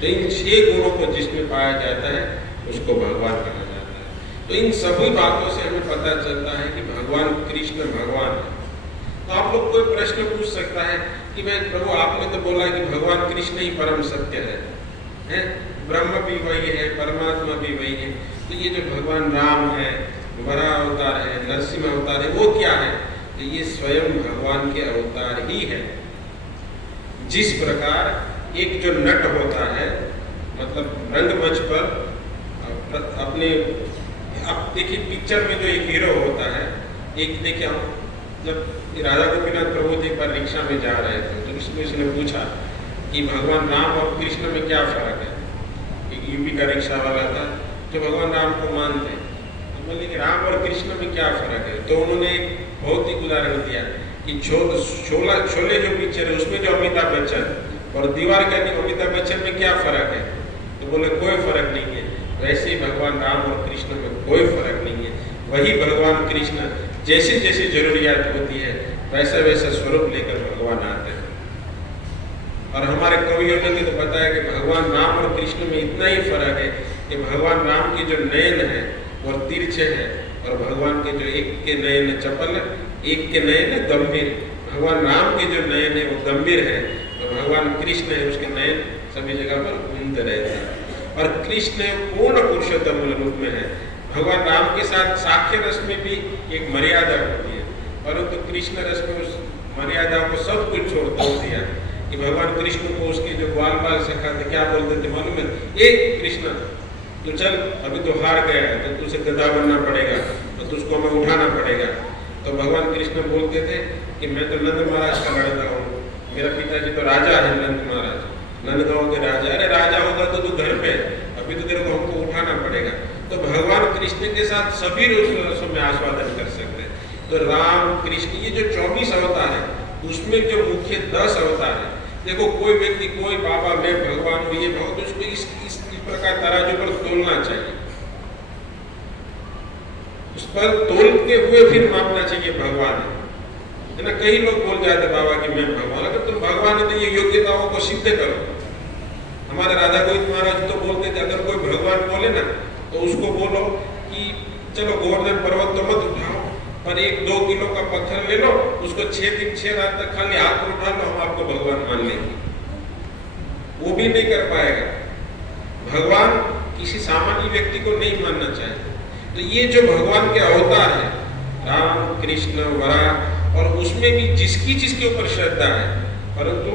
तो इन 6 गुणों को जिसमें पाया जाता है उसको भगवान कहा जाता है। तो इन सभी बातों से हमें पता चलता है कि भगवान कृष्ण भगवान है। तो आप लोग कोई प्रश्न पूछ सकता है कि मैं प्रभु, आपने तो बोला कि भगवान कृष्ण ही परम सत्य है? ब्रह्म भी वही है, परमात्मा भी वही है। तो ये जो भगवान राम है, वराह अवतार है, नरसिंह अवतार है, वो क्या है? तो ये स्वयं भगवान के अवतार ही है। जिस प्रकार एक जो नट होता है, मतलब रंगमंच पर अपने, आप देखिए पिक्चर में जो एक हीरो होता है, एक देखिए हम जब राधा गोपीनाथ प्रभु एक बार रिक्शा में जा रहे थे तो उसने पूछा कि भगवान राम और कृष्ण में क्या फर्क है? एक यूपी का रिक्शा वाला था जो भगवान राम को मानते, तो बोले कि राम और कृष्ण में क्या फर्क है? तो उन्होंने एक बहुत ही उदाहरण दिया कि शोले जो पिक्चर है उसमें जो अमिताभ बच्चन और दीवार के अंदर अमिताभ बच्चन में क्या फर्क है? तो बोले कोई फर्क नहीं है। वैसे ही भगवान राम और कृष्ण में कोई फर्क नहीं है। वही भगवान कृष्ण जैसे जैसे जरूरियात होती है वैसा वैसा स्वरूप लेकर भगवान आते हैं। और हमारे कवियों ने तो बताया कि भगवान राम और कृष्ण में इतना ही फर्क है कि भगवान राम की जो नयन है वो तिरछे है, और भगवान के जो एक के नयन चपल है, एक के नयन गंभीर। भगवान राम के जो नयन है वो गंभीर है, और भगवान कृष्ण है उसके नयन सभी जगह पर घूमते रहते हैं। और कृष्ण पूर्ण पुरुषोत्तम रूप में है। भगवान राम के साथ साख्य रस में भी एक मर्यादा होती है, परंतु कृष्ण रस में उस मर्यादा को सब कुछ छोड़ दिया कि भगवान कृष्ण को उसके जो ग्वाल बाल सिखाते क्या बोलते थे मालूम है? एक कृष्ण तो चल, अभी तो हार गया है तो तुझे गधा बनना पड़ेगा, तो तुझको हमें उठाना पड़ेगा। तो भगवान कृष्ण बोलते थे कि मैं तो नंद महाराज का लड़का हूँ, मेरा पिताजी तो राजा है, नंद महाराज, नंदगांव के राजा। अरे राजा होगा तो तू घर पे, अभी तो तेरे को हमको उठाना पड़ेगा। तो भगवान कृष्ण के साथ सभी रसों में आस्वादन कर सकते हैं। तो राम कृष्ण ये जो 24 अवतार है उसमें जो मुख्य 10 अवतार है। देखो कोई व्यक्ति, कोई बाबा मैं भगवान हूँ, ये भगवान, उसको इस प्रकार तराजू पर तोलना चाहिए, उस पर तोलते हुए फिर मापना चाहिए भगवान है ना। कई लोग बोल जाते बाबा कि मैं भगवान, अगर तुम भगवान है तो ये योग्यताओं को सिद्ध करो। हमारे राधा गोविंद महाराज तो बोलते थे अगर कोई भगवान बोले ना तो उसको बोलो कि चलो गोवर्धन पर्वत तो मत उठाओ, पर 1-2 किलो का पत्थर ले लो, उसको 6 रात तक खाली हाथ में उठा लो, हम आपको भगवान मान लेंगे। वो भी नहीं कर पाएगा। भगवान किसी सामान्य व्यक्ति को नहीं मानना चाहिए। तो ये जो भगवान के अवतार है, राम कृष्ण वराह, और उसमें भी जिसकी जिसके ऊपर श्रद्धा है, परंतु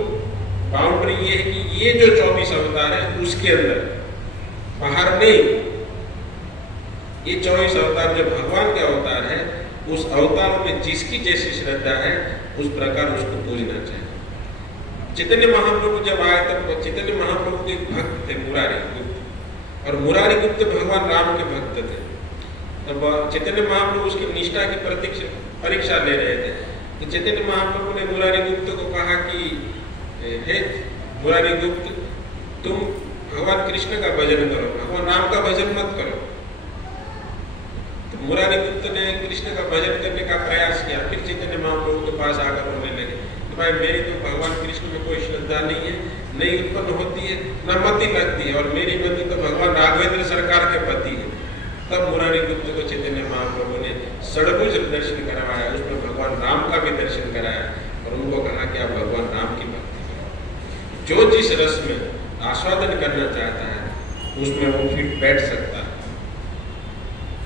बाउंड्री ये है कि ये जो 24 अवतार है उसके अंदर, बाहर नहीं। ये 24 अवतार जो भगवान के अवतार है, उस अवतारों में जिसकी जैसी श्रद्धा है उस प्रकार उसको पूजना चाहिए। चैतन्य महाप्रभु जब आए तब चैतन्य महाप्रभु के भक्त थे मुरारी गुप्त, और मुरारी गुप्त भगवान राम के भक्त थे। तब चैतन्य महाप्रभु उसकी निष्ठा की परीक्षा ले रहे थे। तो चैतन्य महाप्रभु ने मुरारी गुप्त को कहा कि हे मुरारी गुप्त, तुम भगवान कृष्ण का भजन करो, भगवान राम का भजन मत करो। तो मुरारी गुप्त ने कृष्ण का भजन करने का प्रयास किया। फिर चैतन्य महाप्रभु के पास आकर रोने लगे कि भाई मेरी तो भगवान कृष्ण में कोई श्रद्धा नहीं है, नहीं उत्पन्न होती है, न मति लगती है, और मेरी मति तो भगवान राघवेंद्र सरकार के पति है। तब मुरारी गुप्त को चैतन्य महाप्रभु ने षड्भुज दर्शन करवाया, उसमें भगवान राम का भी दर्शन कराया, और उनको कहा कि आप भगवान राम की भक्ति करो। जो जिस रस में आस्वादन करना चाहता है उसमें वो फिर बैठ सकता है।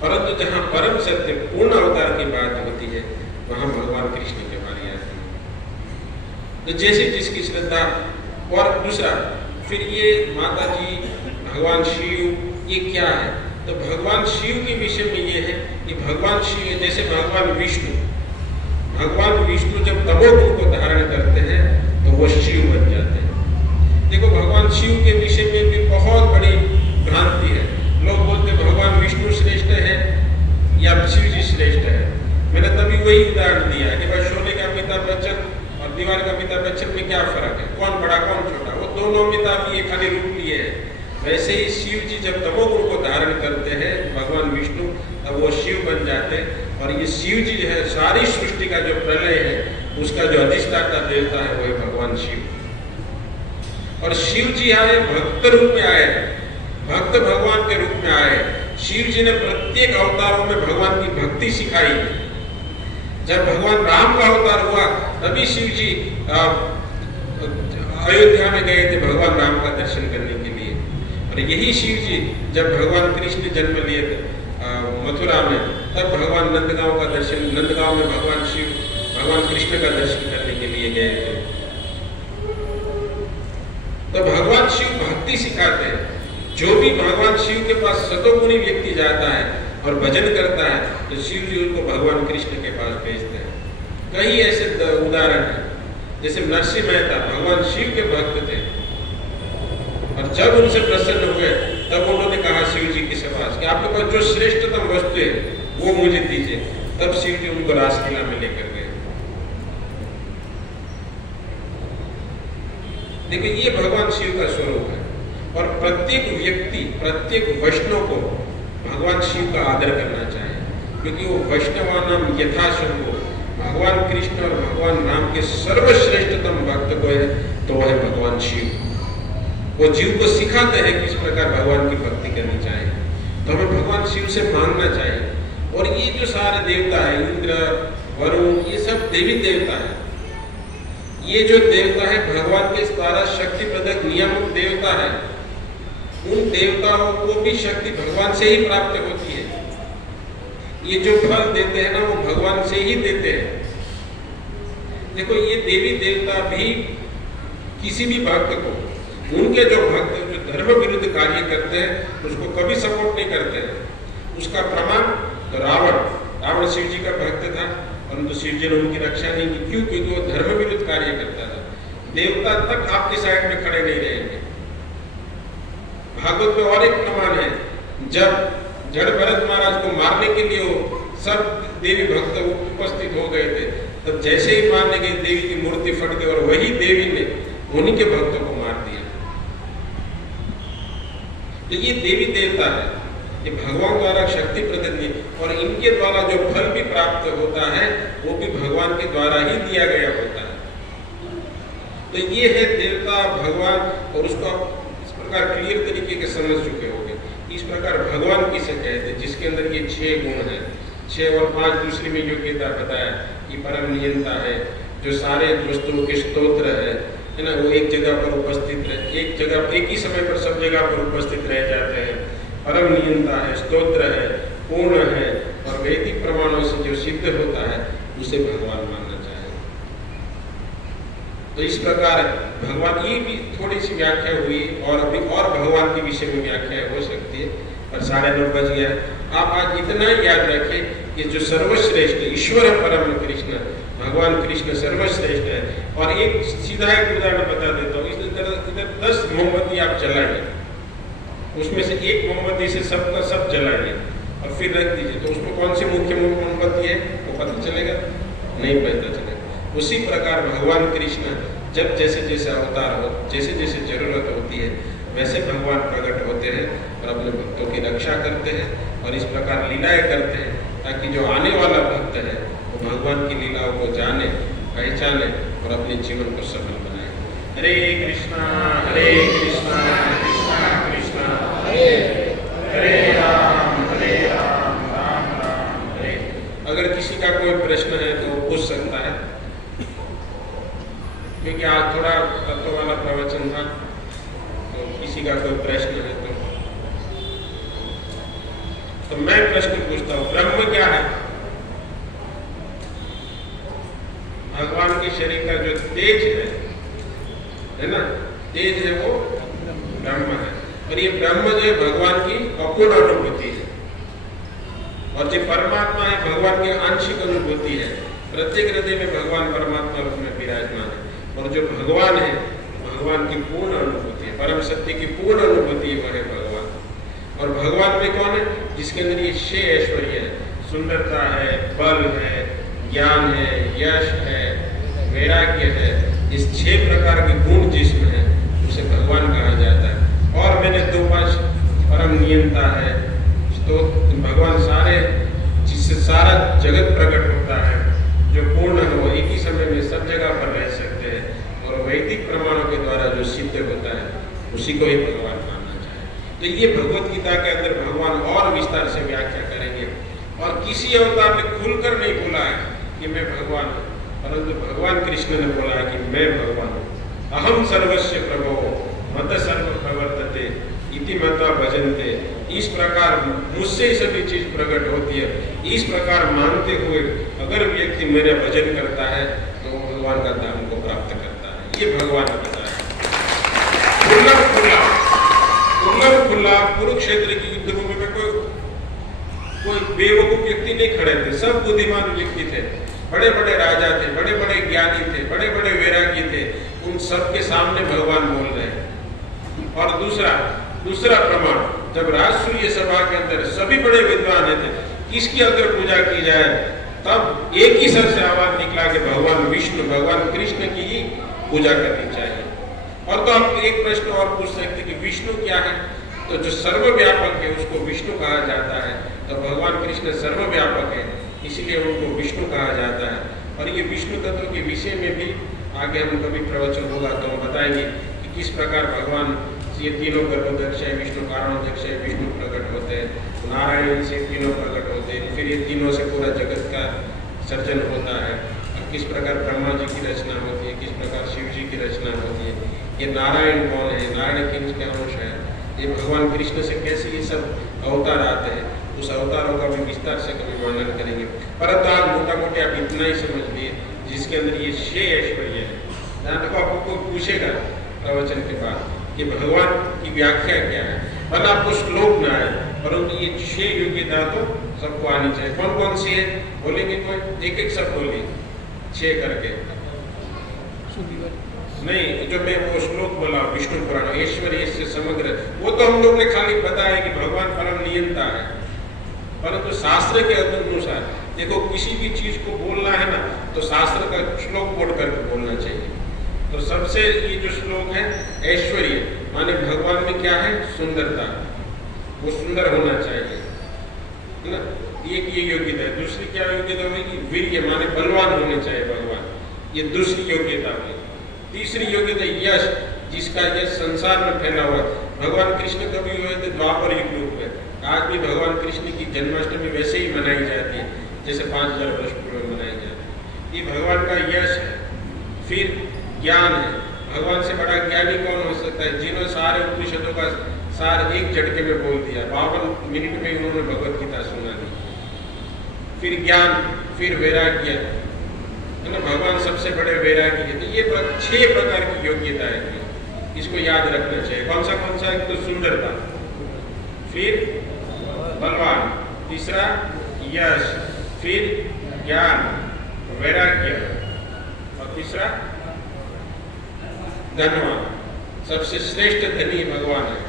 परंतु जहाँ परम सत्य पूर्ण अवतार की बात होती है वहाँ भगवान कृष्ण की बारी आती है। तो जैसे जिसकी श्रद्धा। और दूसरा फिर ये माता जी, भगवान शिव, ये क्या है? तो भगवान शिव के विषय में ये है कि भगवान शिव जैसे भगवान विष्णु जब तमोगुण को धारण करते हैं तो वो शिव बन जाते हैं। देखो भगवान शिव के विषय में भी बहुत बड़ी भ्रांति है। लोग बोलते भगवान विष्णु श्रेष्ठ है या शिव जी श्रेष्ठ है। मैंने तभी वही उदाहरण दिया कि भाई शोले का अमिताभ बच्चन और दीवार का अमिताभ बच्चन में क्या फर्क है, कौन बड़ा कौन छोटा? वो दोनों अमिताभ ये खाली रूप लिए है। वैसे ही शिव जी जब तमोगुण को धारण करते हैं भगवान विष्णु, तब वो शिव बन जाते हैं। और ये शिव जी जो है सारी सृष्टि का जो प्रलय है उसका जो अधिष्ठाता देवता है वही भगवान शिव। और शिव जी आए भक्त रूप में आए, भक्त भगवान के रूप में आए। शिव जी ने प्रत्येक अवतारों में भगवान की भक्ति सिखाई। जब भगवान राम का अवतार हुआ तभी शिव जी अयोध्या में गए थे भगवान राम का दर्शन करने के लिए। और यही शिव जी जब भगवान कृष्ण जन्म लिए थे मथुरा में, तब भगवान नंदगांव का दर्शन, नंदगांव में भगवान शिव भगवान कृष्ण का दर्शन करने के लिए गए थे। तो भगवान शिव भक्ति सिखाते हैं। जो भी भगवान शिव के पास सतोगुणी व्यक्ति जाता है और भजन करता है तो शिव जी उनको भगवान कृष्ण के पास भेजते हैं। कई ऐसे उदाहरण हैं, जैसे नरसिंह मेहता भगवान शिव के भक्त थे और जब उनसे प्रसन्न हुए तब उन्होंने कहा शिव जी के पास कि आपके पास जो श्रेष्ठतम वस्तु है वो मुझे दीजिए। तब शिव जी उनको रासलीला में लेकर गए। देखिए ये भगवान शिव का स्वरूप है। और प्रत्येक व्यक्ति, प्रत्येक वैष्णव को भगवान शिव का आदर करना चाहिए, क्योंकि वो वैष्णवानाम यथाशंभो, भगवान कृष्ण और भगवान राम के सर्वश्रेष्ठतम भक्त को है तो वह है भगवान शिव। वो जीव को सिखाते हैं किस प्रकार भगवान की भक्ति करनी चाहिए। तो हमें भगवान शिव से मांगना चाहिए। और ये जो सारे देवता है, इंद्र, वरुण, ये सब देवी देवता है। ये जो देवता है भगवान के 12 शक्ति प्रदक नियामक देवता है। उन देवताओं को भी शक्ति भगवान से ही प्राप्त होती है। ये जो फल देते हैं ना वो भगवान से ही देते हैं। देखो ये देवी देवता भी किसी भी भक्त को, उनके जो भक्त जो धर्म विरुद्ध कार्य करते हैं उसको कभी सपोर्ट नहीं करते हैं। उसका प्रमाण तो रावण शिव जी का भक्त था परंतु शिव जी ने उनकी रक्षा नहीं की। क्यों? क्योंकि वो धर्म विरुद्ध कार्य करता था। देवता तक आपके साइड में खड़े नहीं रहेंगे। भागवत में और एक प्रमाण है, जब जड़ भरत महाराज को मारने के लिए वो सब देवी भक्त उपस्थित हो गए थे, तब जैसे ही मारने गए देवी की मूर्ति फट गई और वही देवी ने उन्हीं के भक्तों को मार दिया। तो ये देवी देवता है, ये भगवान द्वारा शक्ति प्रदत्त, और इनके द्वारा जो फल भी प्राप्त होता है वो भी भगवान के द्वारा ही दिया गया होता है। तो ये है देवता भगवान, और उसको आप इस प्रकार क्लियर तरीके से समझ चुके होंगे। इस प्रकार भगवान किसे कहते हैं? जिसके अंदर ये 6 गुण हैं, 6 और 5 दूसरी में योग्यता बताया कि परम नियंता है, जो सारे वस्तुओं के स्तोत्र है ना, वो एक जगह पर उपस्थित रहे, एक जगह एक ही समय पर सब जगह पर उपस्थित रह जाते हैं। परम नियंता है, स्तोत्र है, पूर्ण है, और वैदिक प्रमाणों से जो सिद्ध होता है उसे भगवान मानना चाहिए। तो इस प्रकार भगवान, ये भी थोड़ी सी व्याख्या हुई और अभी और भगवान के विषय में व्याख्या हो सकती है, पर 9:30 बज गया। आप आज इतना याद रखें कि जो सर्वश्रेष्ठ ईश्वर परम कृष्ण, भगवान कृष्ण सर्वश्रेष्ठ है। और एक सीधा एक उदाहरण बता देता हूँ। इधर 10 मोमबत्ती आप जलाइए, उसमें से एक मोमबत्ती से सबका सब जलाइए और फिर रख दीजिए, तो उसमें कौन सी मुख्य मोमबत्ती है वो पता चलेगा? नहीं पता चलेगा। उसी प्रकार भगवान कृष्ण जब जैसे जैसे अवतार हो, जैसे जैसे जरूरत होती है वैसे भगवान प्रकट होते हैं और अपने भक्तों की रक्षा करते हैं और इस प्रकार लीलाएं करते हैं, ताकि जो आने वाला भक्त है वो भगवान की लीलाओं को जाने, पहचाने और अपने जीवन को सफल बनाए। हरे कृष्णा कृष्णा कृष्णा हरे हरे, राम राम हरे। अगर किसी का कोई प्रश्न है तो पूछ सकता है, क्योंकि आज थोड़ा तत्व वाला प्रवचन था। तो किसी का कोई प्रश्न है तो तो मैं प्रश्न पूछता हूँ, ब्रह्म क्या है? भगवान के शरीर का जो तेज है ना, तेज है वो ब्रह्म है। और ये ब्रह्म जो है भगवान की अपूर्ण अनुभूति है, और जो परमात्मा है भगवान की आंशिक अनुभूति है। प्रत्येक हृदय में भगवान परमात्मा रूप में विराजमान है, और जो भगवान है भगवान की पूर्ण अनुभूति है, परम सत्य की पूर्ण अनुभूति वह है भगवान। और भगवान में कौन है? जिसके अंदर ये 6 ऐश्वर्य है, सुंदरता है, बल है, ज्ञान है, यश है, वैराग्य है। इस 6 प्रकार के गुण जिसमें है उसे भगवान कहा जाता है। और मैंने 2 पांच परम नियंता है, तो भगवान सारे जिससे सारा जगत प्रकट होता है, जो पूर्ण है वो एक ही समय में सब जगह पर रह सकते हैं, और वैदिक प्रमाणों के द्वारा जो सिद्ध होता है उसी को ही भगवान मानना चाहिए। तो ये भगवत गीता के अंदर भगवान और विस्तार से व्याख्या करेंगे, और किसी अवतार ने खुलकर नहीं बोला है कि मैं भगवान हूँ, परंतु भगवान कृष्ण ने बोला है कि मैं भगवान हूँ। अहम सर्वस्य प्रभो मत सर्व प्रवर्तते इति मत्वा भजन्ते। इस प्रकार मुझसे ही सभी चीज प्रकट होती है, इस प्रकार मानते हुए अगर व्यक्ति मेरा भजन करता है तो वो भगवान का धाम को प्राप्त करता है। ये भगवान कहता है। खुला कुरुक्षेत्र की युद्धभूमि में कोई बेवकूफ व्यक्ति नहीं खड़े थे, सब बुद्धिमान व्यक्ति थे, बड़े बड़े राजा थे, बड़े बड़े ज्ञानी थे, बड़े बड़े वैरागी थे। उन सबके सामने भगवान बोल रहे हैं। और दूसरा प्रमाण, जब राजसूय सभा के अंदर सभी बड़े विद्वान थे, किसकी अगर पूजा की जाए तब एक ही सर से आवाज निकला कि भगवान विष्णु, भगवान कृष्ण की ही पूजा करनी चाहिए। और तो आप एक प्रश्न और पूछ सकते कि विष्णु क्या है? तो जो सर्वव्यापक है उसको विष्णु कहा जाता है। तो भगवान कृष्ण सर्वव्यापक है, इसलिए उनको विष्णु कहा जाता है। और ये विष्णु तत्व के विषय में भी आगे हम कभी प्रवचन होगा तो हम बताएंगे कि किस प्रकार भगवान ये तीनों गर्भोदक्ष है, विष्णु कारणोदक्ष है, विष्णु प्रकट होते हैं, नारायण से तीनों प्रकट होते हैं, फिर ये तीनों से पूरा जगत का सर्जन होता है। और किस प्रकार ब्रह्मा जी की रचना होती है, किस प्रकार शिव जी की रचना होती है, ये नारायण कौन है, नारायण किसका अंश है, ये भगवान कृष्ण से कैसे ये सब अवतार आते हैं, उस अवतारों का भी विस्तार से कभी वर्णन करेंगे। परंतु आप मोटा मोटी आप इतना ही समझ लिए जिसके अंदर ये 6 ऐश्वर्य है। जहाँ तक आपको कोई पूछेगा प्रवचन के बाद कि भगवान की व्याख्या क्या है, भले आपको श्लोक न आए, परंतु ये 6 योग्यता तो सबको आनी चाहिए। कौन कौन सी है बोलेंगे? कोई एक सब बोलिए 6 करके। नहीं, जो मैं वो श्लोक बोला विष्णु पुराण ऐश्वर्य से समग्र, वो तो हम लोग ने खाली बताया कि भगवान परम नियंता है। परंतु शास्त्र के अनुसार देखो, किसी भी चीज को बोलना है ना तो शास्त्र का श्लोक कोट करके बोलना चाहिए। तो सबसे ये जो श्लोक है ऐश्वर्य माने भगवान में क्या है? सुंदरता, वो सुंदर होना चाहिए, है ना, एक ये योग्यता है। दूसरी क्या योग्यता होगी? वीर्य माने बलवान होने चाहिए भगवान, ये दूसरी योग्यता हुई। तीसरी योग्यता यश, जिसका यश संसार में फैला हुआ। भगवान कृष्ण कभी हुए थे द्वापर युग में, आज भी भगवान कृष्ण की जन्माष्टमी वैसे ही मनाई जाती है जैसे 5000 वर्ष पूर्व मनाई जाती है। ये भगवान का यश है। फिर ज्ञान है, भगवान से बड़ा ज्ञानी कौन हो सकता है? जिन्होंने सारे उपनिषदों का सार एक झटके में बोल दिया, 52 मिनट में उन्होंने भगवत गीता सुना दी। फिर ज्ञान, फिर वैराग्य, है ना, भगवान सबसे बड़े वैरागी है। तो ये 6 प्रकार की योग्यता है, इसको याद रखना चाहिए। कौन सा? एक तो सुंदरता, फिर बलवान, तीसरा यश, फिर ज्ञान, वैराग्य, और तीसरा धनवान। सबसे श्रेष्ठ धनी भगवान है।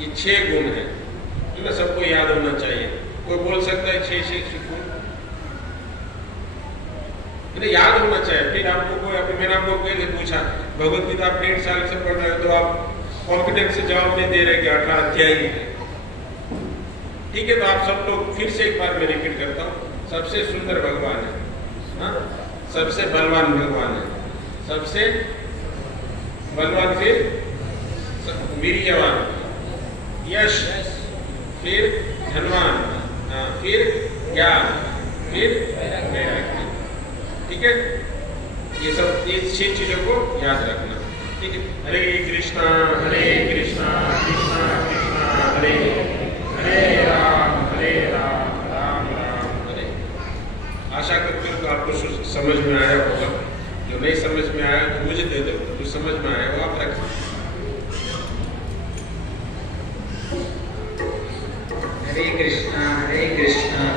ये 6 गुण है, तो ना सबको याद होना चाहिए। कोई बोल सकता है 6 गुण याद होना चाहिए। फिर आपको कोई, अभी मैंने आपको पहले पूछा भगवत गीता आप 1.5 साल से पढ़ रहे हो, तो आप कॉन्फिडेंस से जवाब नहीं दे रहे कि 18 अध्याय है। ठीक है, तो आप सब लोग फिर से एक बार मैं रिपीट करता हूँ। सबसे सुंदर भगवान है, हाँ? सबसे बलवान भगवान है, सबसे बलवान, फिर वीर्यवान, यश, फिर धनवान, फिर ज्ञान, फिर वैराग्य। ठीक है, ये सब 6 चीजों को याद रखना। ठीक है, हरे कृष्णा कृष्णा कृष्णा हरे हरे राम हरे समझ में आया होगा। जो नहीं समझ में आया तो मुझे दे दो, जो समझ में आया वो आप रखें। हरे कृष्णा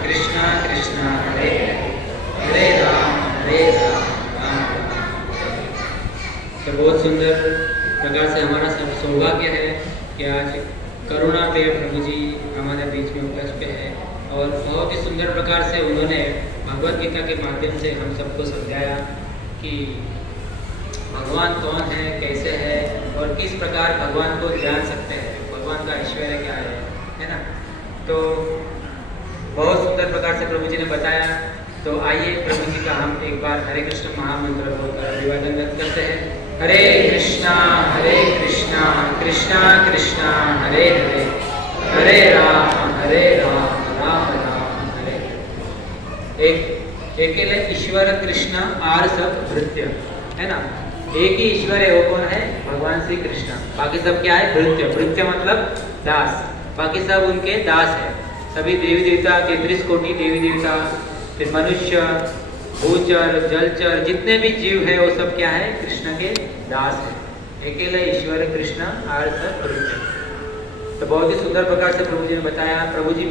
कृष्णा कृष्णा हरे हरे राम राम राम। तो बहुत सुंदर प्रकार से हमारा सौभाग्य है कि आज करुणा पे प्रभु जी हमारे बीच में उपस्थित है और बहुत ही सुंदर प्रकार से उन्होंने भगवद गीता के माध्यम से हम सबको समझाया कि भगवान कौन है, कैसे है और किस प्रकार भगवान को जान सकते हैं, भगवान का ऐश्वर्य क्या है ना। तो बहुत सुंदर प्रकार से प्रभु जी ने बताया। तो आइए प्रभु जी का हम एक बार हरे कृष्ण महामंत्र बोलकर अभिवादन करते हैं। हरे कृष्णा कृष्णा कृष्णा हरे हरे हरे राम राम राम हरे हरे। अकेले ईश्वर कृष्ण आर सब भृत्य है ना। एक ही ईश्वर है, वो कौन है? भगवान श्री कृष्ण। बाकी सब क्या है? भृत्य। भृत्य मतलब दास, बाकी सब उनके दास है। सभी देवी देवता, 33 कोटि देवी देवता, फिर मनुष्य, भूचर, जलचर, जितने भी जीव है वो सब क्या है? कृष्ण के दास है। अकेले ईश्वर कृष्ण आर सब भृत्य। तो बहुत ही सुंदर प्रकार से प्रभु जी ने बताया। प्रभु जी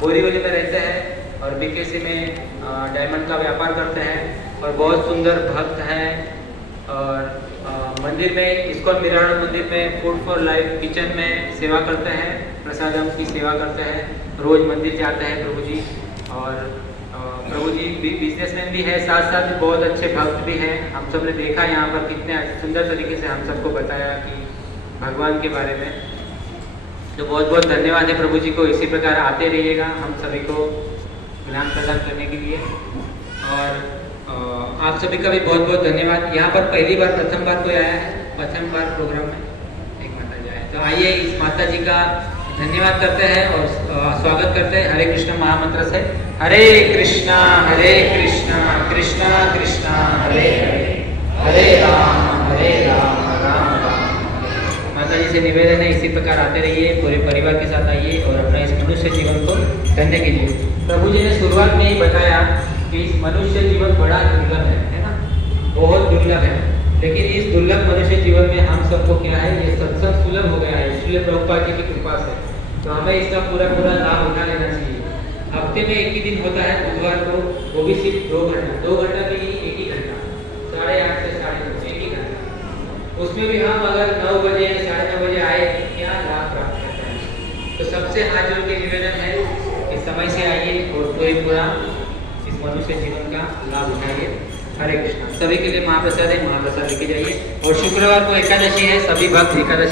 बोरीवली में रहते हैं और बीकेसी में डायमंड का व्यापार करते हैं और बहुत सुंदर भक्त हैं। और मंदिर में, इस्कॉन मिराण मंदिर में फूड फॉर लाइफ किचन में सेवा करते हैं, प्रसादम की सेवा करते हैं, रोज मंदिर जाते हैं प्रभु जी। और प्रभु जी बिजनेसमैन भी है, साथ साथ बहुत अच्छे भक्त भी हैं। हम सब ने देखा यहाँ पर कितने सुंदर तरीके से हम सबको बताया कि भगवान के बारे में। तो बहुत बहुत धन्यवाद है प्रभु जी को। इसी प्रकार आते रहिएगा हम सभी को ज्ञान प्रदान करने के लिए। और आप सभी का भी बहुत बहुत धन्यवाद। यहाँ पर पहली बार, प्रथम बार कोई आया है, प्रथम बार प्रोग्राम में एक माता जी आए। तो आइए इस माता जी का धन्यवाद करते हैं और स्वागत करते हैं हरे कृष्ण महामंत्र से। हरे कृष्णा कृष्णा कृष्णा हरे हरे हरे राम राम राम। माता जी से निवेदन है इसी प्रकार आते रहिए, पूरे परिवार के साथ आइए और अपना इस मनुष्य जीवन को धन्य कीजिए। प्रभु जी ने शुरुआत में ही बताया कि इस मनुष्य जीवन बड़ा दुर्लभ है ना, बहुत दुर्लभ है। लेकिन इस दुर्लभ मनुष्य जीवन में हम सबको क्या है? ये सत्संग सुलभ हो गया है इसलिए प्रभुपाद जी की कृपा से। तो हमें इसका पूरा लाभ उठा लेना चाहिए। हफ्ते में एक ही दिन होता है बुधवार को, वो भी सिर्फ 2 घंटा भी एक ही घंटा, 8:30 से 9:30, एक ही घंटा। उसमें भी हम अगर 9 बजे 9:30 बजे आए क्या लाभ प्राप्त करते हैं। तो सबसे हाथ जोड़ के निवेदन है कि समय से आइए और पूरा इस मनुष्य जीवन का लाभ उठाइए। हरे कृष्णा। सभी के लिए महाप्रसाद है, महाप्रसाद लेके जाइए। और शुक्रवार को एकादशी है, सभी भक्त एकादशी